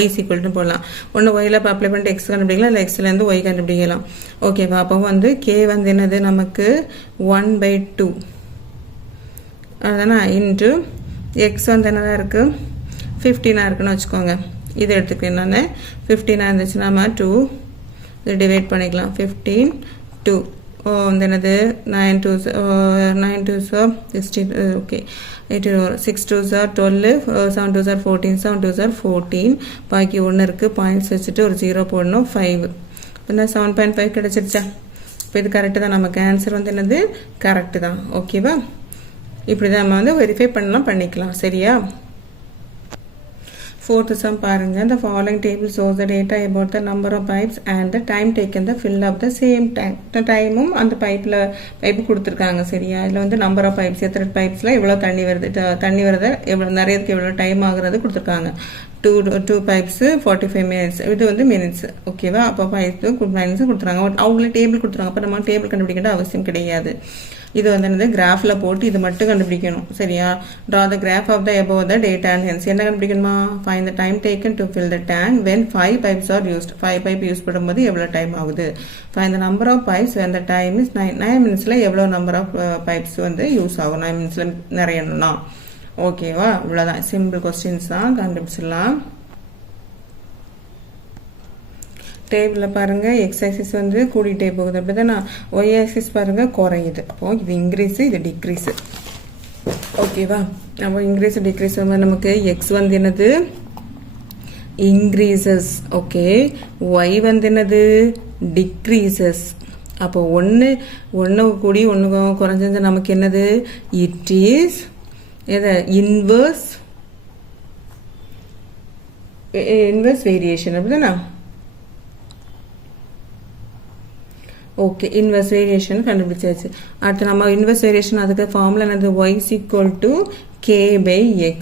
y is equal to போடலாம். ஒன்று yல அப்ளை பண்ணிட்டு x கண்டுபிடிக்கலாம், இல்லை xலேருந்து y கண்டுபிடிக்கலாம். ஓகேவா? அப்போ வந்து k வந்து என்னது நமக்கு 1/2 அதுதானே இன்ட்டு x வந்து என்னதான் இருக்குது 15 இருக்குன்னு வச்சுக்கோங்க. இதை எடுத்துக்கிறேன் நான். 15 இருந்துச்சுன்னா நம்ம 2 இது டிவைட் பண்ணிக்கலாம். 15 2 வந்து என்னது 9 2s 16. Okay, 6 2s 12, 7 2s 14, 7 2s 14. பாக்கி ஒன்று இருக்குது, பாயிண்ட்ஸ் வச்சுட்டு ஒரு 0 போடணும். 5 இப்போ 7.5 கிடச்சிருச்சா? இப்போ இது கரெக்டு தான். நமக்கு ஆன்சர் வந்து என்னது கரெக்டு தான். ஓகேவா? இப்படி தான் நம்ம வந்து வெரிஃபை பண்ணலாம், பண்ணிக்கலாம். சரியா? Fourth sum பாருங்க. The following table shows the data about the number of pipes and the time taken to fill up the same tank. The time அந்த பைப்பில் பைப்பு கொடுத்துருக்காங்க. சரியா? இதில் வந்து நம்பர் ஆஃப் பைப்ஸ், எத்தனை பைப்ஸில் எவ்வளோ தண்ணி வருது எவ்வளோ நிறையதுக்கு எவ்வளோ டைம் ஆகுறது கொடுத்துருக்காங்க. 2 pipes 45 minutes. இது வந்து மினிட்ஸ். ஓகேவா? அப்போ பைப்ஸு மினிட்ஸ் கொடுத்துருக்காங்க. அவங்களே டேபிள் கொடுத்துருக்காங்க. அப்போ நம்ம டேபிள் கண்டுபிடிக்கிற அவசியம் கிடையாது. இது வந்து என்னது கிராஃபில் போட்டு இது மட்டும் கண்டுபிடிக்கணும். சரியா? Draw the graph of the above the data and hence என்ன கண்டுபிடிக்கணுமா? Find the time taken to fill the tank when 5 pipes are used. 5 pipe use பண்ணும்போது எவ்வளோ டைம் ஆகுது. Find the number of pipes when the time is 9 minutesல எவ்வளோ number of pipes வந்து use ஆகும் 9 minutesல நிறையணும்னா. ஓகேவா? இவ்வளோதான். சிம்பிள் கொஸ்டின்ஸ் தான், கண்டுபிடிச்சிடலாம். டேபிளில் பாருங்கள், எக்ஸ் ஆக்சிஸ் வந்து கூடிகிட்டே போகுது. அப்படி தானே ஒய் ஆக்சிஸ் பாருங்கள் குறையுது. அப்போது இது இன்க்ரீஸு, இது டிக்ரீஸு. ஓகேவா? அப்போ இன்க்ரீஸ் டிக்ரீஸ் நமக்கு எக்ஸ் வந்து என்னது இன்க்ரீசஸ். ஓகே, ஒய் வந்து என்னது டிக்ரீசஸ். அப்போ ஒன்று கூடி ஒன்று குறைஞ்சது நமக்கு என்னது இட் இஸ் எது இன்வர்ஸ் வேரியேஷன். அப்படிதானா? ஓகே, இன்வெர்ஸ் வேரியேஷன் கண்டுபிடிச்சாச்சு. அடுத்து நம்ம இன்வெர்ஸ் வேரியேஷன் அதுக்கு ஃபார்முலா என்னது y is equal to k/x.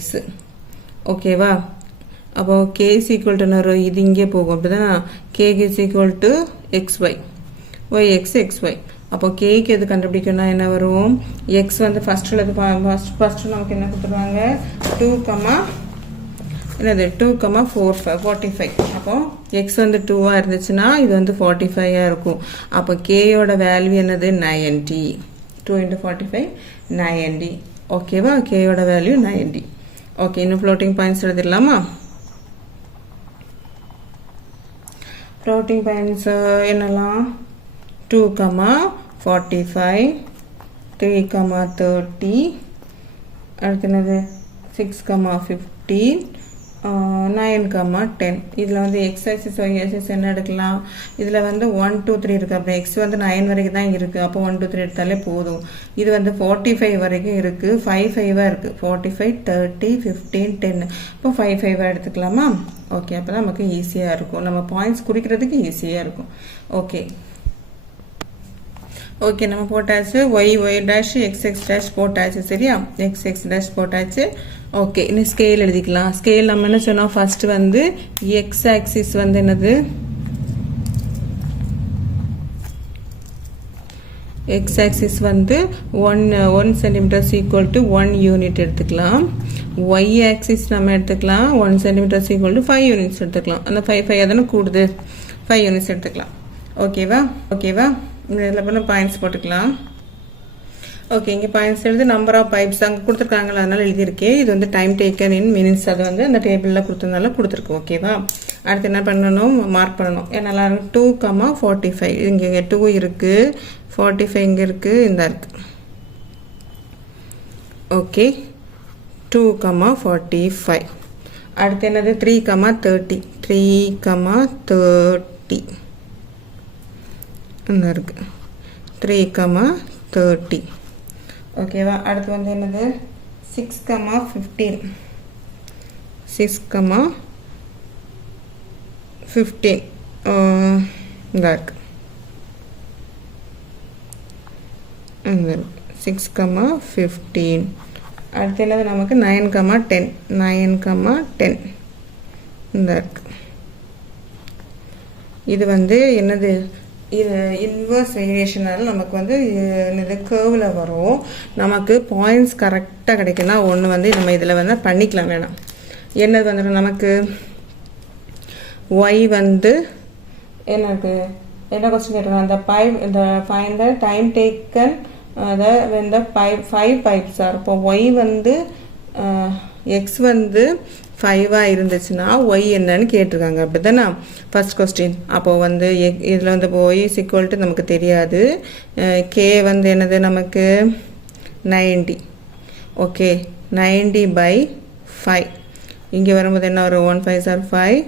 ஓகேவா? அப்போ k is equal to இது இங்கே போகும். அப்படிதானா? k is equal to xy, yx xy. அப்போ கேக்கு எது கண்டுபிடிக்கணும்னா என்ன வரும்? x வந்து ஃபர்ஸ்ட் நமக்கு என்ன கொடுத்துருவாங்க 2,45. அப்போ x வந்து 2 இருந்துச்சுன்னா இது வந்து 45 இருக்கும். அப்போ கேயோட வேல்யூ என்னது 90. 2 × 45 90. ஓகேவா? கேயோட வேல்யூ 90. ஓகே, இன்னும் ஃப்ளோட்டிங் பாயிண்ட்ஸ் எழுதிடலாமா? ஃப்ளோட்டிங் பாயிண்ட்ஸ் என்னெல்லாம் 2,45, 3,30, அடுத்து என்னது 6,15, 9,10. இதில் வந்து எக்ஸ் ஆக்சிஸ் ஒய் ஆக்சிஸ் என்ன எடுக்கலாம்? இதில் வந்து 1 2 3 இருக்குது. அப்போ எக்ஸ் வந்து 9 வரைக்கும் தான் இருக்குது. அப்போ 1 2 3 எடுத்தாலே போதும். இது வந்து 45 வரைக்கும் இருக்குது. 5 5 இருக்குது. 45 30 15 10. இப்போ 5 5 எடுத்துக்கலாமா? ஓகே, அப்போ தான் நமக்கு ஈஸியாக இருக்கும். நம்ம பாயிண்ட்ஸ் குறிக்கிறதுக்கு ஈஸியாக இருக்கும். ஓகே ஓகே, நம்ம போட்டாச்சு. ஒய் டேஷ் எக்ஸ் டேஷ் போட்டாச்சு. சரியா? எக்ஸ் டேஷ் போட்டாச்சு. ஓகே, இன்னும் ஸ்கேல் எழுதிக்கலாம். ஸ்கேல் நம்ம என்ன சொன்னோம்? ஃபர்ஸ்ட் வந்து எக்ஸ் ஆக்சிஸ் வந்து என்னது எக்ஸ் ஆக்சிஸ் வந்து 1 சென்டிமீட்டர்ஸ் ஈக்குவல் டு 1 யூனிட் எடுத்துக்கலாம். ஒய் ஆக்சிஸ் நம்ம எடுத்துக்கலாம் 1 சென்டிமீட்டர்ஸ் ஈக்குவல் டு 5 யூனிட்ஸ் எடுத்துக்கலாம். அந்த 5 தானே கூடுது, 5 யூனிட்ஸ் எடுத்துக்கலாம். ஓகேவா? இதில் பண்ண பாயிண்ட்ஸ் போட்டுக்கலாம். ஓகே, இங்கே பாயிண்ட்ஸ் எழுதி நம்பர் ஆஃப் பைப்ஸ் அங்கே கொடுத்துருக்காங்களா, அதனால எழுதியிருக்கேன். இது வந்து டைம் டேக்கன் இன் மினிட்ஸ், அது வந்து அந்த டேபிளில் கொடுத்ததுனால கொடுத்துருக்கு. ஓகேவா? அடுத்து என்ன பண்ணணும்? மார்க் பண்ணணும். என்னெல்லாம் 2,45 இங்கே 2 இருக்குது, 45 இங்கே இருக்குது, இந்த இருக்குது. ஓகே 2,45. அடுத்து என்னது 3,30 3,30 இருக்கு 3,30. ஓகேவா? அடுத்து வந்து என்னது 6,15 6,15 இருக்கு 6,15. அடுத்து என்னது நமக்கு 9,10 9,10 இருக்கு. இது வந்து என்னது இது இன்வர்ஸ் வேரியேஷனால நமக்கு வந்து என்னது கர்வில் வரும். நமக்கு பாயிண்ட்ஸ் கரெக்டாக கிடைக்குன்னா ஒன்று வந்து நம்ம இதில் வந்து பண்ணிக்கலாம். வேணாம் என்னது வந்துடும் நமக்கு ஒய் வந்து என்ன இருக்குது என்ன கொஸ்டின் கேட்டிருக்காங்க இந்த find the time taken when the five pipes are. இப்போ y வந்து x வந்து 5 இருந்துச்சுன்னா y என்னன்னு கேட்டிருக்காங்க. அப்படிதானே ஃபர்ஸ்ட் கொஸ்டின். அப்போ வந்து இதில் வந்து y = நமக்கு தெரியாது. k வந்து என்னது நமக்கு 90. ஓகே 90/5. இங்கே வரும்போது என்ன வரும் 1 5s are 5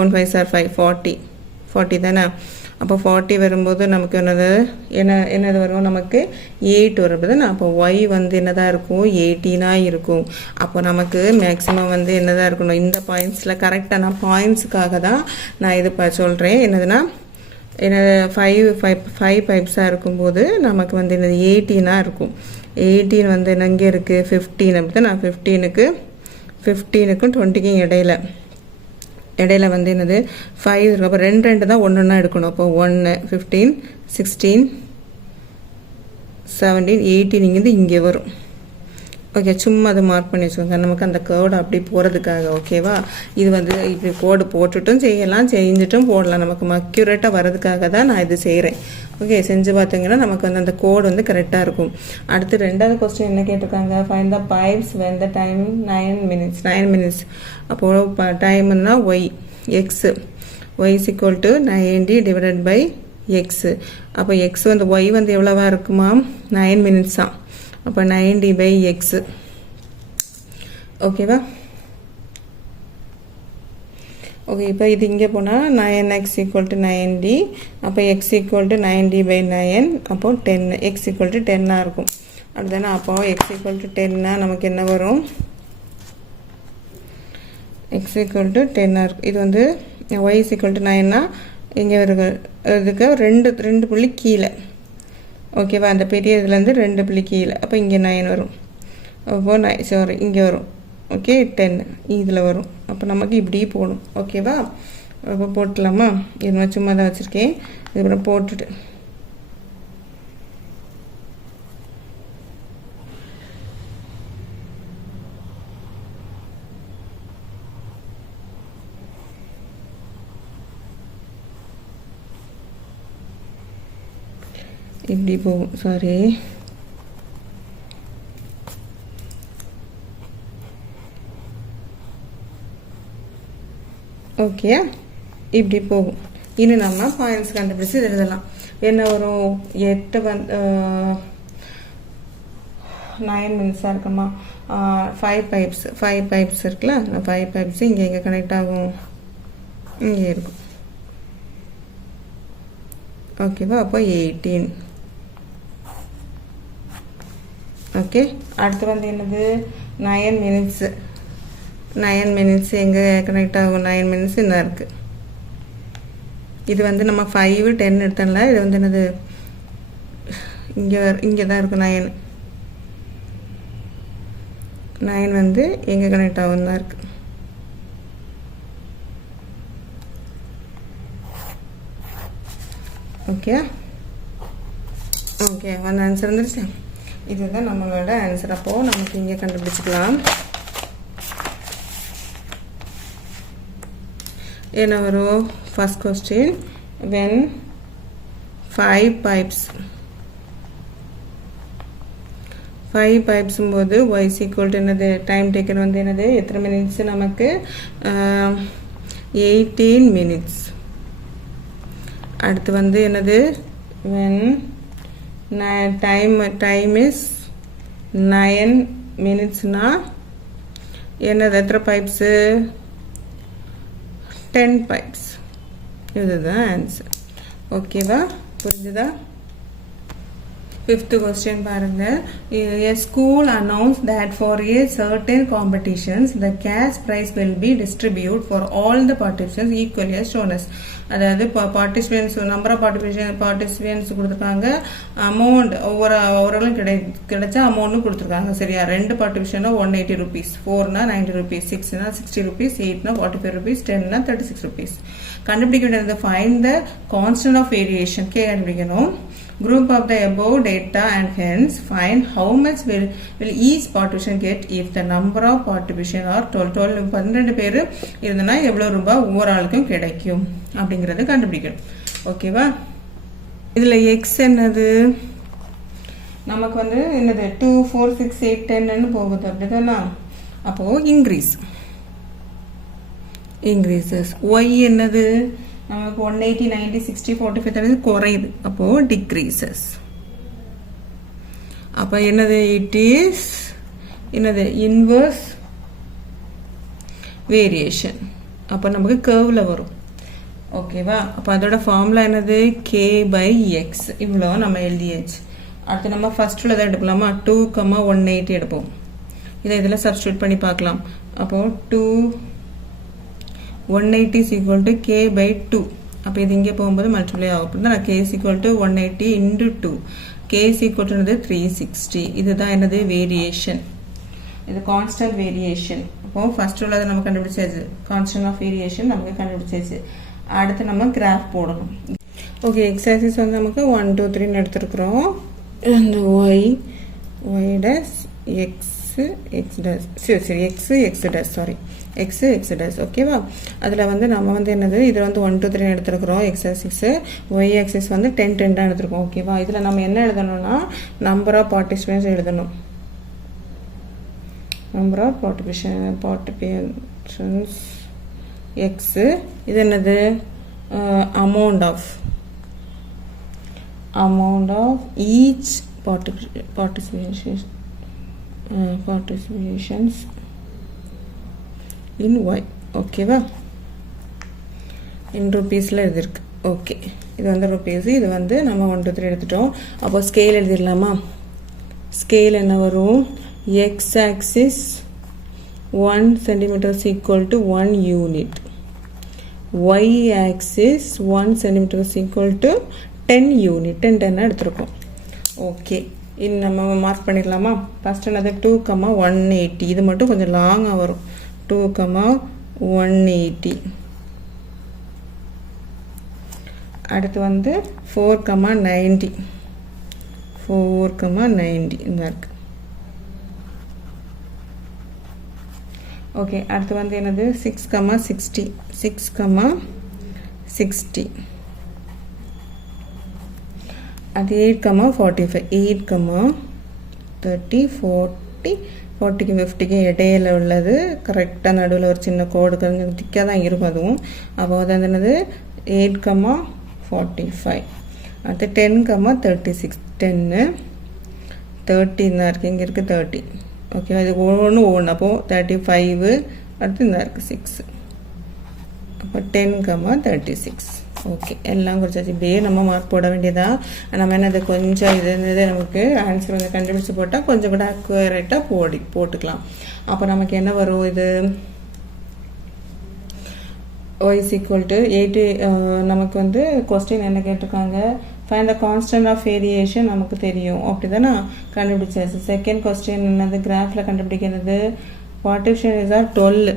1 5s are 5 40 தானே. அப்போ 40 வரும்போது நமக்கு என்னது வரும் நமக்கு 8 வருது. அப்போ y வந்து என்னதான் இருக்கும் 18 இருக்கும். அப்போ நமக்கு மேக்ஸிமம் வந்து என்னதான் இருக்கணும் இந்த பாயிண்ட்ஸில் கரெக்டான பாயிண்ட்ஸுக்காக தான் நான் இது சொல்கிறேன். என்னதுன்னா என்னது 5 பைப்ஸாக இருக்கும்போது நமக்கு வந்து என்னது 18 இருக்கும். 18 வந்து எங்கே இருக்குது 15 அப்படி தான். நான் 15க்கும் 20க்கும் இடையில வந்து என்னது 5 இருக்கும். அப்போ 2 தான் ஒன்று எடுக்கணும். அப்போ 1 15 16 17 18 இங்கேருந்து இங்கே வரும். ஓகே சும்மா அதை மார்க் பண்ணி வச்சுக்கோங்க நமக்கு அந்த கோடு அப்படி போகிறதுக்காக. ஓகேவா? இது வந்து இப்படி கோடு போட்டுட்டும் செய்யலாம் செஞ்சுட்டும் போடலாம். நமக்கு அக்யூரேட்டாக வர்றதுக்காக தான் நான் இது செய்கிறேன். ஓகே செஞ்சு பார்த்தீங்கன்னா நமக்கு வந்து அந்த கோடு வந்து கரெக்டாக இருக்கும். அடுத்து ரெண்டாவது கொஸ்டின் என்ன கேட்டிருக்காங்க find the pipes when the time 9 minutes. அப்போது டைம்னா y x y = 90 divided by x. அப்போ எக்ஸ் வந்து ஒய் வந்து எவ்வளோவா இருக்குமா 9 minutes தான். அப்போ 90/x. ஓகேவா? ஓகே இப்போ இது இங்கே போனால் 9x = 90. அப்போ x = 90/9. அப்போது 10 x = 10 இருக்கும். அப்படிதானே. அப்போ x = 10 நமக்கு என்ன வரும் x = 10 இருக்கும். இது வந்து y = 9 இங்கே இதுக்கு ரெண்டு புள்ளி கீழே. ஓகேவா? அந்த பெரிய இதுலேருந்து 2 புள்ளி கீழே. அப்போ இங்கே 9 வரும். அப்போது இங்கே வரும். ஓகே 10 இதில் வரும். அப்போ நமக்கு இப்படி போகணும். ஓகேவா? அப்போ போட்டலாமா? இது நான் சும்மா தான் வச்சுருக்கேன். இதுக்கப்புறம் போட்டுட்டு இப்படி போகும். சாரி ஓகே இப்படி போகும். இன்னும் நம்ம பாயிண்ட்ஸ் கண்டுபிடிச்சி எழுதலாம். என்ன வரும் 8 வந்து 9 minutes இருக்குமா 5 பைப்ஸ் இருக்குல்ல. 5 பைப்ஸ் இங்கே எங்கே கனெக்ட் ஆகும் இங்கே இருக்கும். ஓகேவா? அப்போ 18. ஓகே அடுத்து வந்து என்னது 9 minutes எங்கே கனெக்ட் ஆகும் 9 minutes இன்னும் இருக்குது. இது வந்து நம்ம 5 10 எடுத்தோம்ல. இது வந்து என்னது இங்கே தான் இருக்கும் 9 வந்து எங்கே கனெக்ட் ஆகும் தான் இருக்குது. ஓகே வந்து ஆன்சர் வந்துருச்சு. இதுதான் நம்மளோட ஆன்சர். அப்போது நமக்கு இங்கே கண்டுபிடிச்சிக்கலாம். என்ன வரும் ஃபர்ஸ்ட் கொஸ்டின் when 5 pipes போது y = என்னது டைம் டேக்கன் வந்து என்னது எத்தனை மினிட்ஸ் நமக்கு 18 minutes. அடுத்து வந்து என்னது when time is 9 minutesனா என்னது எத்தனை பைப்ஸு 10 பைப்ஸ் இதுதான் ஆன்சர் ஓகேவா புரிஞ்சுதா Fifth question பாருங்க a school announced that for a certain competitions the cash prize will be distributed for all the participants equally as shown as அதாவது participants number of participants கொடுத்திருக்காங்க amount ஒவ்வொருவர்களும் கிடைச்ச amount கொடுத்திருக்காங்க சரியா ரெண்டு participants 180 rupees 4 னா 90 rupees 6 னா 60 rupees 8 னா 45 rupees 10 னா 36 rupees கண்டுபிடிக்க வேண்டியது find the constant of variation k கண்டுபிடிக்கணும் group of the above data and hence find how much will each participant get if the number of participants are 12 12 பேர் இருந்தனா எவ்வளவு ரூபாய் ஒவ்வொரு ஆளுக்கும் கிடைக்கும் அப்படிங்கறது கண்டுபிடிக்கணும் ஓகேவா இதுல x என்னது நமக்கு வந்து என்னது 2 4 6 8 10 ன்னு போகுது அப்படிதானா அப்போ increases y என்னது நமக்கு 180 90 60 45 30 குறையுது அப்போ decreases அப்ப என்னது it is என்னது inverse variation அப்ப நமக்கு கர்வ்ல வரும் ஓகேவா அப்ப அதோட ஃபார்முலா என்னது k/x இவ்ளோ நம்ம எழுதியாச்சு அடுத்து நம்ம ஃபர்ஸ்ட்ல தான் எடுக்கலாமா 2, 180 எடுப்போம் இதை இதெல்லாம் சப்ஸ்டிட்யூட் பண்ணி பார்க்கலாம் அப்போ 2 180 is equal to k by 2 அப்ப இது இங்கே போகும்போது மல்டிப்ளை ஆகும் அப்படினா k is equal to 180 into 2 k is equal to 360 இதுதான் என்னது வேரியேஷன் இது கான்ஸ்டன்ட் வேரியேஷன் அப்போ ஃபர்ஸ்ட் உள்ளத நம்ம கண்டுபிடிச்சாச்சு கான்ஸ்டன்ட் ஆஃப் வேரியேஷன் நமக்கு கண்டுபிடிச்சாச்சு அடுத்து நம்ம கிராஃப் போடணும் ஓகே x axis வந்து நமக்கு 1 2 3 ன்னு எடுத்துக்கறோம் and y dash x dash சரி x dash sorry x dash ஓகேவா அதுல வந்து நாம வந்து என்னது இது வந்து 1 2 3 எடுத்துக்கறோம் x axis y axis வந்து 10 10 தான் எடுத்துக்கோம் ஓகேவா இதுல நாம என்ன எழுதணும்னா நம்பர் ஆஃப் பார்ட்டிசிபென்ட்ஸ் எழுதணும் number of participants x இது என்னது amount of each participations in y ஓகேவா in rupees ல இருக்கு ஓகே இது வந்து rupees இது வந்து நம்ம 1 2 3 எடுத்துட்டோம் அப்போ ஸ்கேல் எழுதிரலாமா ஸ்கேல் என்ன வரும் x axis 1 cm is equal to 1 unit y axis 1 cm is equal to 10 unit 10 எடுத்துறோம் okay இன் நம்ம மார்க் பண்ணிரலாமா ஃபர்ஸ்ட் என்னது 2, 180 இது மட்டும் கொஞ்சம் லாங்கா வரும் 2, 180 அடுத்து வந்து 4, 90 இந்த இருக்கு ஓகே அடுத்து வந்து என்னது 6, 60 அது 8, 45 8, 30 40 40 50 இடையில உள்ளது கரெக்ட்டா நடுவுல ஒரு சின்ன கோடு கொஞ்சம் திக்கா தான் இருக்கும் அதுவும் அப்போ அது என்னது 8, 45 அடுத்து 10, 36 10 30 இந்த இருக்கு இங்க இருக்கு 30 ஓகே இது ஒவ்வொரு அப்போ 35 அடுத்து இந்த இருக்கு 6 அப்போ 10, 36 ஓகே எல்லாம் குறிச்சாச்சு இப்படியே நம்ம மார்க் போட வேண்டியதா நம்ம என்னது கொஞ்சம் இது நமக்கு ஆன்சர் வந்து கண்டுபிடிச்சு போட்டா கொஞ்சம் கூட அக்யூரேட்டா போட்டுக்கலாம் அப்போ நமக்கு என்ன வரும் இது y is equal to 8 நமக்கு வந்து क्वेश्चन என்ன கேட்டிருக்காங்க find the constant of variation நமக்கு தெரியும் அப்படிதானா கண்டுபிடிச்சாச்சு செகண்ட் क्वेश्चन என்னது கிராஃப்ல கண்டுபிடிக்கிறது participation is 12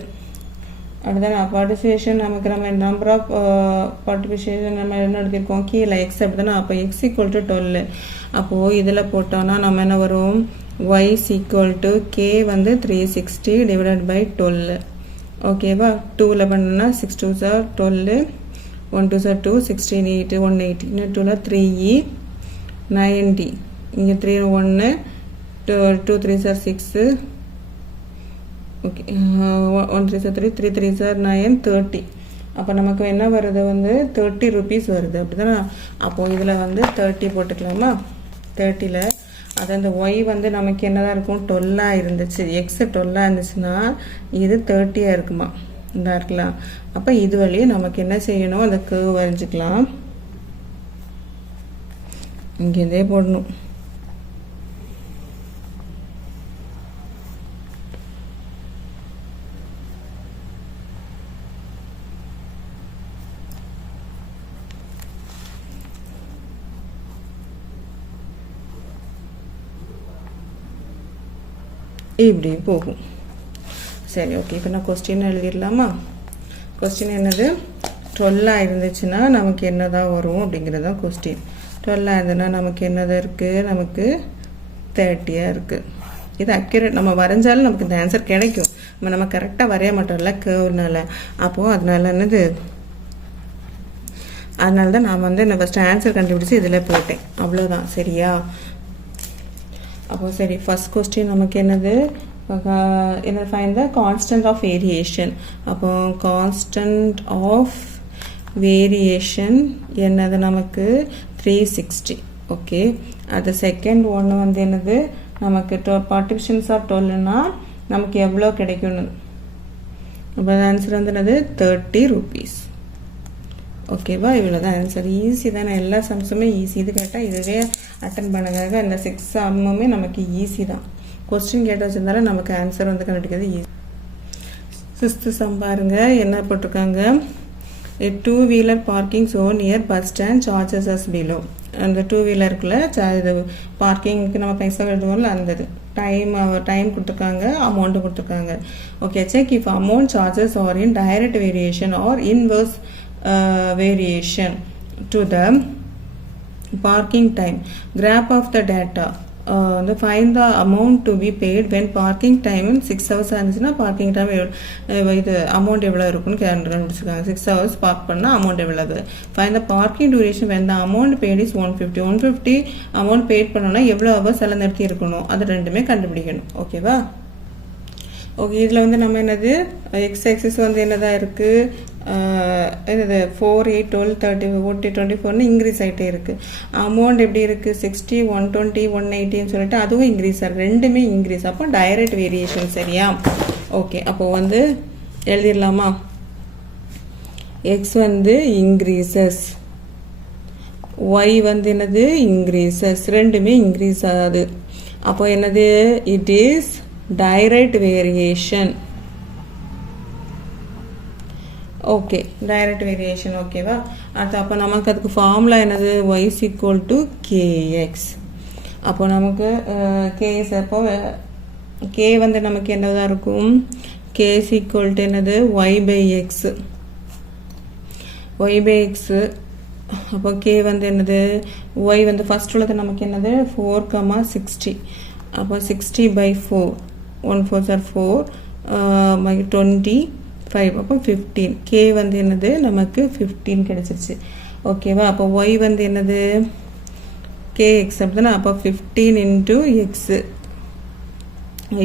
அப்படிதானா participation நமக்கு நம்ம நம்பர் ஆஃப் participation நம்ம என்ன எடுத்துக்கோம் கீழ x அப்படிதானா அப்ப x equal to 12 அப்போ இதல போட்டோம்னா நம்ம என்ன வரும் y is equal to k வந்து 360 divided by 12 ஓகேவா 2 ல பண்ணா 6 2s are 12 1 2s are 2 16 8 180 இன்ன 2 ல 3e 90 இங்க 3 1 2 3s are 6 okay 1 3s are 3 3 3s are 9 30 அப்ப நமக்கு என்ன வருது வந்து 30 rupees வருது அப்படிதானா அப்போ இதுல வந்து 30 போட்டுக்கலாமா 30 ல அது அந்த ஒய் வந்து நமக்கு என்னதான் இருக்கும் 12 இருந்துச்சு, எக்ஸ் 12 இருந்துச்சுன்னா இது 30 இருக்குமா, இந்த இருக்கலாம். அப்போ இது வழியே நமக்கு என்ன செய்யணும், அந்த கர்வ் வரைஞ்சிக்கலாம். இங்கேருந்தே போடணும். இப்படி போகும். சரி, ஓகே. இப்போ நான் கொஸ்டின் எழுதிடலாமா? கொஸ்டின் என்னது, 12 இருந்துச்சுன்னா நமக்கு என்னதான் வரும் அப்படிங்கிறது தான் கொஸ்டின். 12 இருந்ததுன்னா நமக்கு என்னதான் இருக்குது, நமக்கு 30 இருக்குது. இது அக்யூரேட், நம்ம வரைஞ்சாலும் நமக்கு இந்த ஆன்சர் கிடைக்கும். நம்ம கரெக்டாக வரைய மாட்டோம்ல கர்வ்னால. அப்போது அதனால என்னது, அதனால தான் நான் வந்து நான் ஃபஸ்ட்டு ஆன்சர் கண்டுபிடிச்சி இதில் போட்டேன். அவ்வளோதான். சரியா? அப்போ சரி, ஃபர்ஸ்ட் கொஸ்டின் நமக்கு என்னது, find the constant of variation. அப்போ கான்ஸ்டன்ட் ஆஃப் வேரியேஷன் என்னது நமக்கு 360. ஓகே. அது செகண்ட் ஒன்று வந்து என்னது, நமக்கு பார்ட்டிஷன்ஸ் ஆஃப் 12னா நமக்கு எவ்வளோ கிடைக்கும்னு. அப்போ ஆன்சர் வந்து என்னது 30 rupees. ஓகேவா? இவ்வளோ தான் ஆன்சர். ஈஸி தானே, எல்லா சம்ஸுமே ஈஸி. இது கேட்டால் இதுவே அட்டன் பண்ணுங்க. இந்த 6 சம்முமே நமக்கு ஈஸி தான். கொஸ்டின் கேட்டு வச்சிருந்தாலும் நமக்கு ஆன்சர் வந்து கண்டுபிடிக்கிறது ஈஸி. 6th சம் பாருங்க, என்ன போட்டிருக்காங்க, A two-wheeler parking zone near bus stand charges us below. அந்த 2-wheelerக்குள்ள இது பார்க்கிங்க்கு நம்ம பைசா எழுதுவோம்ல, அந்த டைம் கொடுத்துருக்காங்க, அமௌண்ட்டு கொடுத்துருக்காங்க. Okay. Check if amount charges are in direct variation or inverse variation to the parking time. Graph of the data. Find the amount to be paid when parking time 6 hours இருந்துச்சுன்னா parking time இது amount எவ்வளோ இருக்குன்னு கண்டுபிடிச்சிருக்காங்க. 6 hours park பண்ணால் amount எவ்வளவு. Find the parking duration when the amount paid is 150. 150 amount paid பண்ணோன்னா எவ்வளோ hours எல்லாம் நிறுத்தி இருக்கணும், அது ரெண்டுமே கண்டுபிடிக்கணும். ஓகேவா? ஓகே. இதில் வந்து நம்ம என்னது, எக்ஸ் ஆக்சிஸ் வந்து என்னதான் இருக்குது, என்னது 4, 8, 12, 30, 40, 24 இன்க்ரீஸ் ஆகிட்டே இருக்குது. அமௌண்ட் எப்படி இருக்குது, 60, 120, 180 சொல்லிட்டு அதுவும் இன்க்ரீஸ் ஆகுது, ரெண்டுமே இன்க்ரீஸ். அப்போ டைரக்ட் வேரியேஷன். சரியா? ஓகே. அப்போ வந்து எழுதிடலாமா, எக்ஸ் வந்து இன்க்ரீசஸ், ஒய் வந்து என்னது இன்க்ரீசஸ், ரெண்டுமே இன்க்ரீஸ் ஆகுது. அப்போ என்னது, it is direct variation. Okay, direct variation. ஓகேவா? அடுத்து அப்போ நமக்கு அதுக்கு ஃபார்முலா என்னது, y is equal to kx. அப்போ நமக்கு kx, அப்போ k வந்து நமக்கு என்னதான் இருக்கும், k is equal to என்னது y by x. y by x. அப்போ k வந்து என்னது, y வந்து ஃபர்ஸ்ட் உள்ளது நமக்கு என்னது 4, 60. அப்போ 60 by 4, 1 4s are 4, 25. அப்போ 15. k வந்து என்னது நமக்கு 15 கிடைச்சிருச்சு. ஓகேவா? அப்போ y வந்து என்னது kx அப்படின்னா, அப்போ 15 into x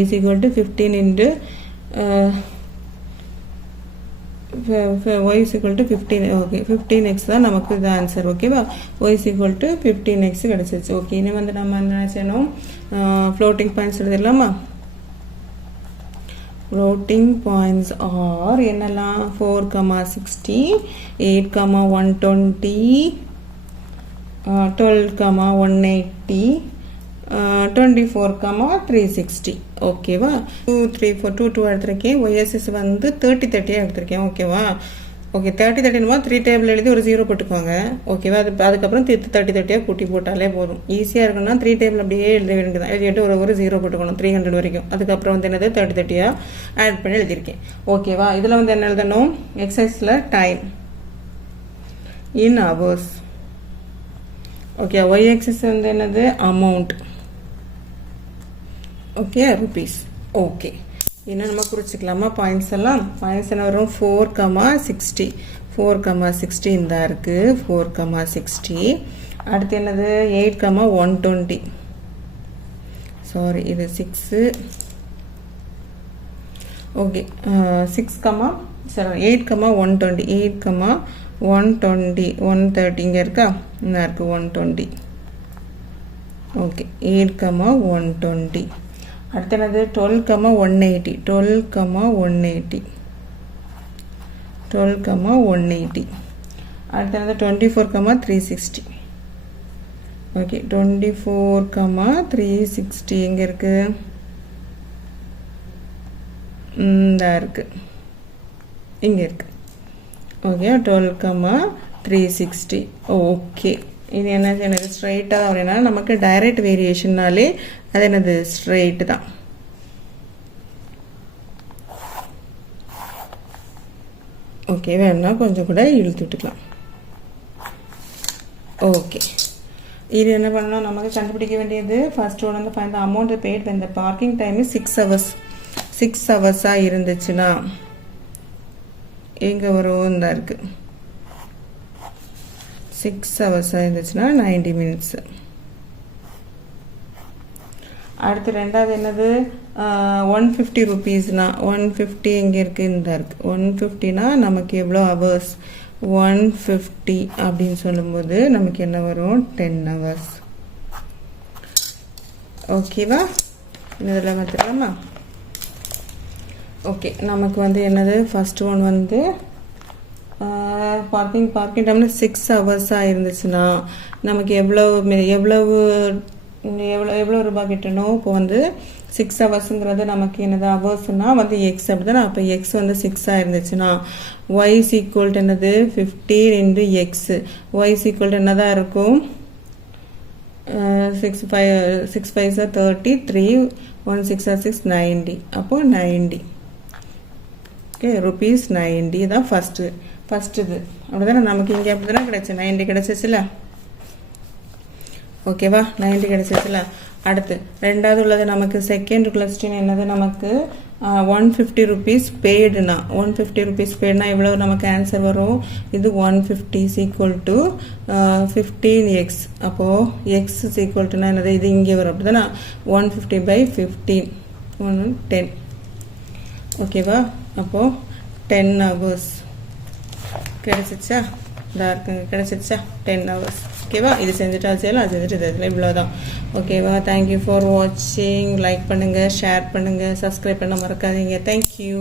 is equal to 15 into y is equal to 15. Okay, 15x தான் நமக்கு இது ஆன்சர். ஓகேவா? y is equal to 15x கிடைச்சிருச்சு. ஓகே. இனி வந்து நம்ம என்ன செய்யணும், ஃப்ளோட்டிங் பாயிண்ட்ஸ் எழுதிடலாமா? floating points are என்னெல்லாம், 4, 60, 8, 120, 12, 180, 24, 360. ஓகேவா? 2, 3, 4, 2, 2 எடுத்திருக்கேன். ஒய்எஸ்எஸ் வந்து 30, 30 எடுத்திருக்கேன். ஓகேவா? ஓகே. 30, 30 3 டேபிள் எழுதி ஒரு 0 போட்டுக்கோங்க. ஓகேவா? அதுக்கப்புறம் 30, 30 கூட்டி போட்டாலே போதும். ஈஸியாக இருக்குன்னா 3 டேபிள் அப்படியே எழுத வேண்டியது தான். எழுதிட்டு ஒரு 0 போட்டுக்கணும் 300 வரைக்கும். அதுக்கப்புறம் வந்து என்னது 30, 30 ஆட் பண்ணி எழுதியிருக்கேன். ஓகேவா? இதில் வந்து என்ன எழுதணும், எக்ஸசைஸில் time in hours. Okay. Y axis வந்து என்னது அமௌண்ட். Okay, rupees. ஓகே. இன்னும் நம்ம குறிச்சிக்கலாமா பாயிண்ட்ஸ் எல்லாம்? பாயிண்ட்ஸ் என்ன வரும், 4, 60. 4, 60 இந்த இருக்குது, 4, 60. அடுத்து என்னது 8, 120. சாரி, இது 6. ஓகே. 6, 8, 120. 8, 120, 130 இங்கே இருக்கா, இந்த இருக்குது 120. ஓகே 8,120. அடுத்து என்னது 12,180. 12,180. அடுத்து என்னது 24,360. ஓகே 24,360 எங்கே இருக்குது? இந்த இருக்குது, இங்கே இருக்குது. ஓகே 12,360. ஓகே இது என்ன எனக்கு ஸ்ட்ரைட்டாக அப்படின்னா நமக்கு டைரக்ட் வேரியேஷன்னாலே அது என்னது ஸ்ட்ரைட்டு தான். ஓகே வேணும்னா கொஞ்சம் கூட இழுத்து விட்டுக்கலாம். ஓகே இது என்ன பண்ணணும், நமக்கு கண்டுபிடிக்க வேண்டியது ஃபர்ஸ்ட் ஒன் வந்து find the amount paid when the parking time is 6 hours. 6 ஹவர்ஸாக இருந்துச்சுன்னா எங்கே வரும்? இந்த இருக்குது 6 ஹவர்ஸாக இருந்துச்சுன்னா 90 மினிட்ஸு. அடுத்து ரெண்டாவது என்னது 150 ருபீஸ்னா 150 எங்கே இருக்குது? இந்த இருக்குது 150னா நமக்கு எவ்வளோ ஹவர்ஸ்? 150 அப்படின்னு சொல்லும்போது நமக்கு என்ன வரும்? 10 ஹவர்ஸ். ஓகேவா? இதெல்லாம் பார்த்துக்கலாமா? ஓகே நமக்கு வந்து என்னது ஃபர்ஸ்ட் ஒன் வந்து பார்க்கிங் டைமில் 6 ஹவர்ஸாக இருந்துச்சுன்னா நமக்கு எவ்வளோ ரூபாய் கிட்டணும்? இப்போ வந்து 6 ஹவர்ஸுங்கிறது நமக்கு என்னது ஹவர்ஸ்னால் வந்து எக்ஸ் அப்படி தானே. அப்போ எக்ஸ் வந்து 6ஆக இருந்துச்சுன்னா ஒய் ஈக்குவல் என்னது 15 into எக்ஸு. ஒய் ஈக்குவல் என்னதான் இருக்கும்? 6 5 30, 3 1 6 6 90. அப்போது 90. ஓகே ருபீஸ் 90 தான் ஃபஸ்ட்டு இது அப்படி தானே. நமக்கு இங்கே அப்படி தானே கிடச்சி 90 கிடச்சிச்சுல. ஓகேவா 90 கிடச்சிச்சுல. அடுத்து ரெண்டாவது உள்ளது நமக்கு செகண்ட் கொஸ்டின் என்னது, நமக்கு 150 ருபீஸ் பெய்டுனா 150 ருபீஸ் பெய்டுனா எவ்வளோ நமக்கு ஆன்சர் வரும்? இது 150 is equal to 15x. அப்போது எக்ஸ் is equal to என்னது? இது இங்கே வரும் அப்படி தானே. 150 by 15 10. ஓகேவா? அப்போது 10 ஹவர்ஸ் கிடைச்சிச்சா? கிடைச்சிச்சா 10 ஹவர்ஸ். ஓகேவா? இது செஞ்சுட்டா செய்யலாம், அது செஞ்சுட்டு இதில் இவ்வளோதான். ஓகேவா? தேங்க்யூ ஃபார் வாட்சிங். லைக் பண்ணுங்கள், ஷேர் பண்ணுங்கள், சப்ஸ்கிரைப் பண்ண மறக்காதீங்க. தேங்க்யூ.